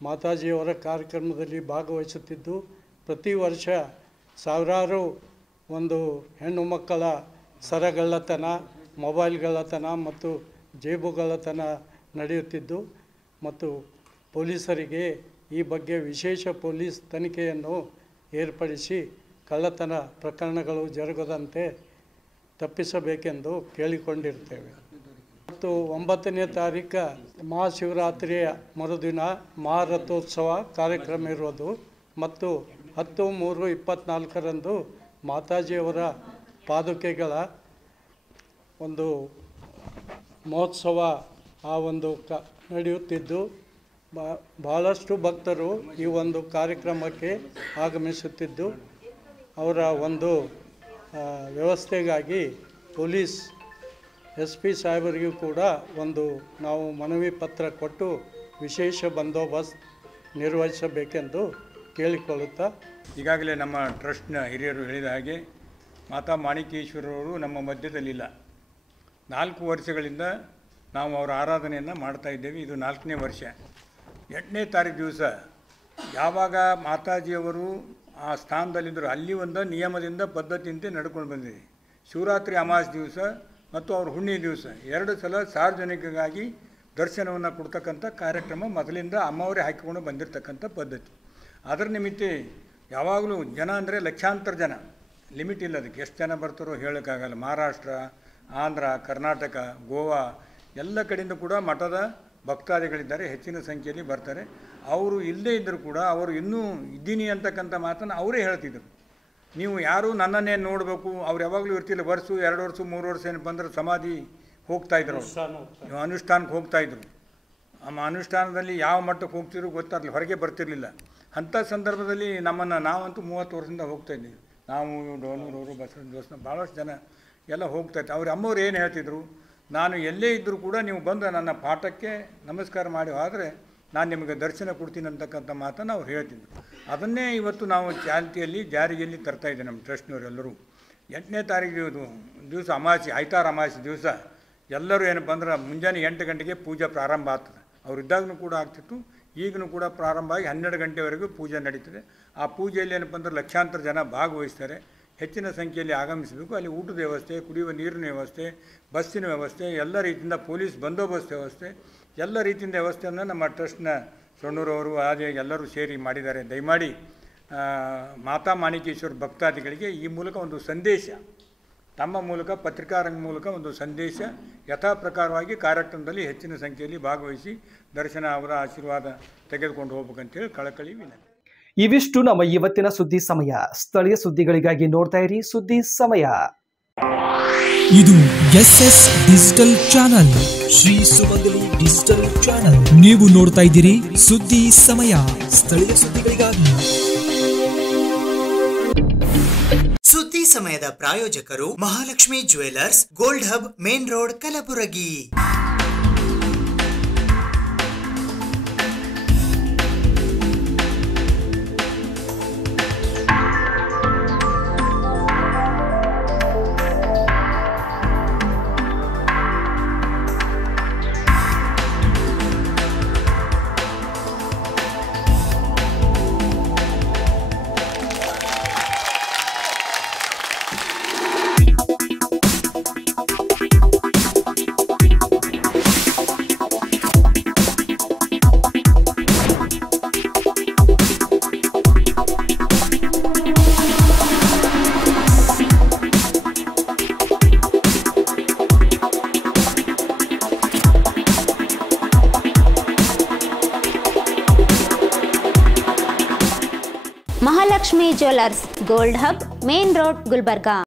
ಮಾತಾಜಿಯವರ ಕಾರ್ಯಕ್ರಮದಲ್ಲಿ ಭಾಗವಹಿಸುತ್ತಿದ್ದು, ಪ್ರತಿ ವರ್ಷ ಸಾವಿರಾರು ಒಂದು ಹೆಣ್ಣು ಮಕ್ಕಳ ಸರಗಳ್ಳತನ, ಮೊಬೈಲ್ಗಳ್ಳತನ ಮತ್ತು ಜೇಬುಗಳ್ಳತನ ನಡೆಯುತ್ತಿದ್ದು ಮತ್ತು ಪೊಲೀಸರಿಗೆ ಈ ಬಗ್ಗೆ ವಿಶೇಷ ಪೊಲೀಸ್ ತನಿಖೆಯನ್ನು ಏರ್ಪಡಿಸಿ ಕಳ್ಳತನ ಪ್ರಕರಣಗಳು ಜರುಗದಂತೆ ತಪ್ಪಿಸಬೇಕೆಂದು ಕೇಳಿಕೊಂಡಿರ್ತೇವೆ. ಮತ್ತು 9ನೇ ತಾರೀಕು ಮಹಾಶಿವರಾತ್ರಿಯ ಮರುದಿನ ಮಹಾರಥೋತ್ಸವ ಕಾರ್ಯಕ್ರಮ ಇರೋದು ಮತ್ತು 10/3/24ರಂದು ಮಾತಾಜಿಯವರ ಪಾದುಕೆಗಳ ಒಂದು ಮಹೋತ್ಸವ ಆ ಒಂದು ನಡೆಯುತ್ತಿದ್ದು ಬಹಳಷ್ಟು ಭಕ್ತರು ಈ ಒಂದು ಕಾರ್ಯಕ್ರಮಕ್ಕೆ ಆಗಮಿಸುತ್ತಿದ್ದು ಅವರ ಒಂದು ವ್ಯವಸ್ಥೆಗಾಗಿ ಪೊಲೀಸ್ SP ಸಾಹೇಬರಿಗೂ ಕೂಡ ಒಂದು ನಾವು ಮನವಿ ಪತ್ರ ಕೊಟ್ಟು ವಿಶೇಷ ಬಂದೋಬಸ್ತ್ ನಿರ್ವಹಿಸಬೇಕೆಂದು ಕೇಳಿಕೊಳ್ಳುತ್ತಾ, ಈಗಾಗಲೇ ನಮ್ಮ ಟ್ರಸ್ಟ್ನ ಹಿರಿಯರು ಹೇಳಿದ ಹಾಗೆ ಮಾತಾ ಮಾಣಿಕೇಶ್ವರವರು ನಮ್ಮ ಮಧ್ಯದಲ್ಲಿಲ್ಲ. 4 ವರ್ಷಗಳಿಂದ ನಾವು ಅವರ ಆರಾಧನೆಯನ್ನು ಮಾಡ್ತಾ ಇದ್ದೇವೆ. ಇದು 4ನೇ ವರ್ಷ. 8ನೇ ತಾರೀಕು ದಿವಸ ಯಾವಾಗ ಮಾತಾಜಿಯವರು ಆ ಸ್ಥಾನದಲ್ಲಿದ್ದರು ಅಲ್ಲಿ ಒಂದು ನಿಯಮದಿಂದ ಪದ್ಧತಿಯಂತೆ ನಡ್ಕೊಂಡು ಬಂದಿದೆ. ಶಿವರಾತ್ರಿ ಅಮಾವಾಸ್ಯೆ ದಿವಸ ಮತ್ತು ಅವ್ರ ಹುಣ್ಣಿ ದಿವಸ 2 ಸಲ ಸಾರ್ವಜನಿಕವಾಗಿ ದರ್ಶನವನ್ನು ಕೊಡ್ತಕ್ಕಂಥ ಕಾರ್ಯಕ್ರಮ ಮೊದಲಿಂದ ಅಮ್ಮವರೇ ಹಾಕಿಕೊಂಡು ಬಂದಿರತಕ್ಕಂಥ ಪದ್ಧತಿ. ಅದರ ನಿಮಿತ್ತ ಯಾವಾಗಲೂ ಜನ ಅಂದರೆ ಲಕ್ಷಾಂತರ ಜನ, ಲಿಮಿಟ್ ಇಲ್ಲ ಅದಕ್ಕೆ. ಎಷ್ಟು ಜನ ಬರ್ತಾರೋ ಹೇಳೋಕ್ಕಾಗಲ್ಲ. ಮಹಾರಾಷ್ಟ್ರ, ಆಂಧ್ರ, ಕರ್ನಾಟಕ, ಗೋವಾ ಎಲ್ಲ ಕಡೆಯಿಂದ ಕೂಡ ಮಠದ ಭಕ್ತಾದಿಗಳಿದ್ದಾರೆ, ಹೆಚ್ಚಿನ ಸಂಖ್ಯೆಯಲ್ಲಿ ಬರ್ತಾರೆ. ಅವರು ಇಲ್ಲದೇ ಇದ್ದರೂ ಕೂಡ ಅವರು ಇನ್ನೂ ಇದ್ದೀನಿ ಅಂತಕ್ಕಂಥ ಮಾತನ್ನು ಅವರೇ ಹೇಳ್ತಿದ್ರು. ನೀವು ಯಾರೂ ನನ್ನನ್ನೇ ನೋಡಬೇಕು, ಅವ್ರು ಯಾವಾಗಲೂ ಇರ್ತಿಲ್ಲ. ವರ್ಷ 2 ವರ್ಷ 3 ವರ್ಷ ಏನು ಬಂದರೆ ಸಮಾಧಿ ಹೋಗ್ತಾಯಿದ್ರು, ಅನುಷ್ಠಾನಕ್ಕೆ ಹೋಗ್ತಾಯಿದ್ರು. ಆ ಅನುಷ್ಠಾನದಲ್ಲಿ ಯಾವ ಮಟ್ಟಕ್ಕೆ ಹೋಗ್ತಿದ್ರು ಗೊತ್ತಾಗಲಿಲ್ಲ, ಹೊರಗೆ ಬರ್ತಿರಲಿಲ್ಲ. ಅಂಥ ಸಂದರ್ಭದಲ್ಲಿ ನಾವಂತೂ 30 ವರ್ಷದಿಂದ ಹೋಗ್ತಾಯಿದ್ದೀವಿ. ನಾವು ಡೋನೂರವರು, ಬಸವನ ದೋಸ್ತ, ಭಾಳಷ್ಟು ಜನ ಎಲ್ಲ ಹೋಗ್ತಾಯಿತ್ತು. ಅವ್ರ ಅಮ್ಮವ್ರು ಏನು ಹೇಳ್ತಿದ್ರು, ನಾನು ಎಲ್ಲೇ ಇದ್ದರೂ ಕೂಡ ನೀವು ಬಂದು ನನ್ನ ಪಾಠಕ್ಕೆ ನಮಸ್ಕಾರ ಮಾಡಿ ಹೋದರೆ ನಾನು ನಿಮಗೆ ದರ್ಶನ ಕೊಡ್ತೀನಿ ಅಂತಕ್ಕಂಥ ಮಾತನ್ನು ಅವ್ರು ಹೇಳ್ತಿದ್ರು. ಅದನ್ನೇ ಇವತ್ತು ನಾವು ಜಾರಿಯಲ್ಲಿ ತರ್ತಾಯಿದ್ದೆ ನಮ್ಮ ಟ್ರಸ್ಟ್ನವರೆಲ್ಲರೂ. 8ನೇ ತಾರೀಕು ದಿವಸ ಅಮಾವಾಸ್ಯೆ, ಐತಾರ ಅಮಾವಾಸ್ಯೆ ದಿವಸ ಎಲ್ಲರೂ ಏನಪ್ಪ ಅಂದ್ರೆ ಮುಂಜಾನೆ 8 ಗಂಟೆಗೆ ಪೂಜೆ ಪ್ರಾರಂಭ ಆಗ್ತದೆ. ಅವರಿದ್ದಾಗೂ ಕೂಡ ಆಗ್ತಿತ್ತು, ಈಗಲೂ ಕೂಡ ಪ್ರಾರಂಭ ಆಗಿ 12 ಗಂಟೆವರೆಗೂ ಪೂಜೆ ನಡೀತದೆ. ಆ ಪೂಜೆಯಲ್ಲಿ ಏನಪ್ಪ ಅಂದ್ರೆ ಲಕ್ಷಾಂತರ ಜನ ಭಾಗವಹಿಸ್ತಾರೆ. ಹೆಚ್ಚಿನ ಸಂಖ್ಯೆಯಲ್ಲಿ ಆಗಮಿಸಬೇಕು. ಅಲ್ಲಿ ಊಟದ ವ್ಯವಸ್ಥೆ, ಕುಡಿಯುವ ನೀರಿನ ವ್ಯವಸ್ಥೆ, ಬಸ್ಸಿನ ವ್ಯವಸ್ಥೆ, ಎಲ್ಲ ರೀತಿಯಿಂದ ಪೊಲೀಸ್ ಬಂದೋಬಸ್ತ್ ವ್ಯವಸ್ಥೆ, ಎಲ್ಲ ರೀತಿಯಿಂದ ವ್ಯವಸ್ಥೆಯನ್ನು ನಮ್ಮ ಟ್ರಸ್ಟ್ನ ಸೊಣ್ಣೂರವರು ಆದಿಯಾಗಿ ಎಲ್ಲರೂ ಸೇರಿ ಮಾಡಿದ್ದಾರೆ. ದಯಮಾಡಿ ಮಾತಾ ಮಾಣಿಕೇಶ್ವರ ಭಕ್ತಾದಿಗಳಿಗೆ ಈ ಮೂಲಕ ಒಂದು ಸಂದೇಶ, ತಮ್ಮ ಮೂಲಕ ಪತ್ರಿಕಾರಂಗ ಮೂಲಕ ಒಂದು ಸಂದೇಶ ಯಥಾ ಪ್ರಕಾರವಾಗಿ ಕಾರ್ಯಕ್ರಮದಲ್ಲಿ ಹೆಚ್ಚಿನ ಸಂಖ್ಯೆಯಲ್ಲಿ ಭಾಗವಹಿಸಿ ದರ್ಶನ ಅವರ ಆಶೀರ್ವಾದ ತೆಗೆದುಕೊಂಡು ಹೋಗ್ಬೇಕಂತೇಳಿ ಕಳಕಳಿ ವಿನಂತಿ. ಇವಿಷ್ಟು ನಮ್ಮ ಇವತ್ತಿನ ಸುದ್ದಿ ಸಮಯ. ಸ್ಥಳೀಯ ಸುದ್ದಿಗಳಿಗಾಗಿ ನೋಡ್ತಾ ಇರಿ ಸುದ್ದಿ ಸಮಯ. ಇದು SS ಡಿಜಿಟಲ್ ಚಾನಲ್, ಶ್ರೀ ಸುಮಂಗಲಿ ಡಿಜಿಟಲ್ ಚಾನಲ್. ನೀವು ನೋಡ್ತಾ ಇದ್ದೀರಿ ಸುದ್ದಿ ಸಮಯ, ಸ್ಥಳೀಯ ಸುದ್ದಿಗಳಿಗಾಗಿ. ಸುದ್ದಿ ಸಮಯದ ಪ್ರಾಯೋಜಕರು Mahalakshmi jewellers, gold hub, main road, Kalaburagi. Mahalakshmi jewellers, gold hub, main road, Gulbarga.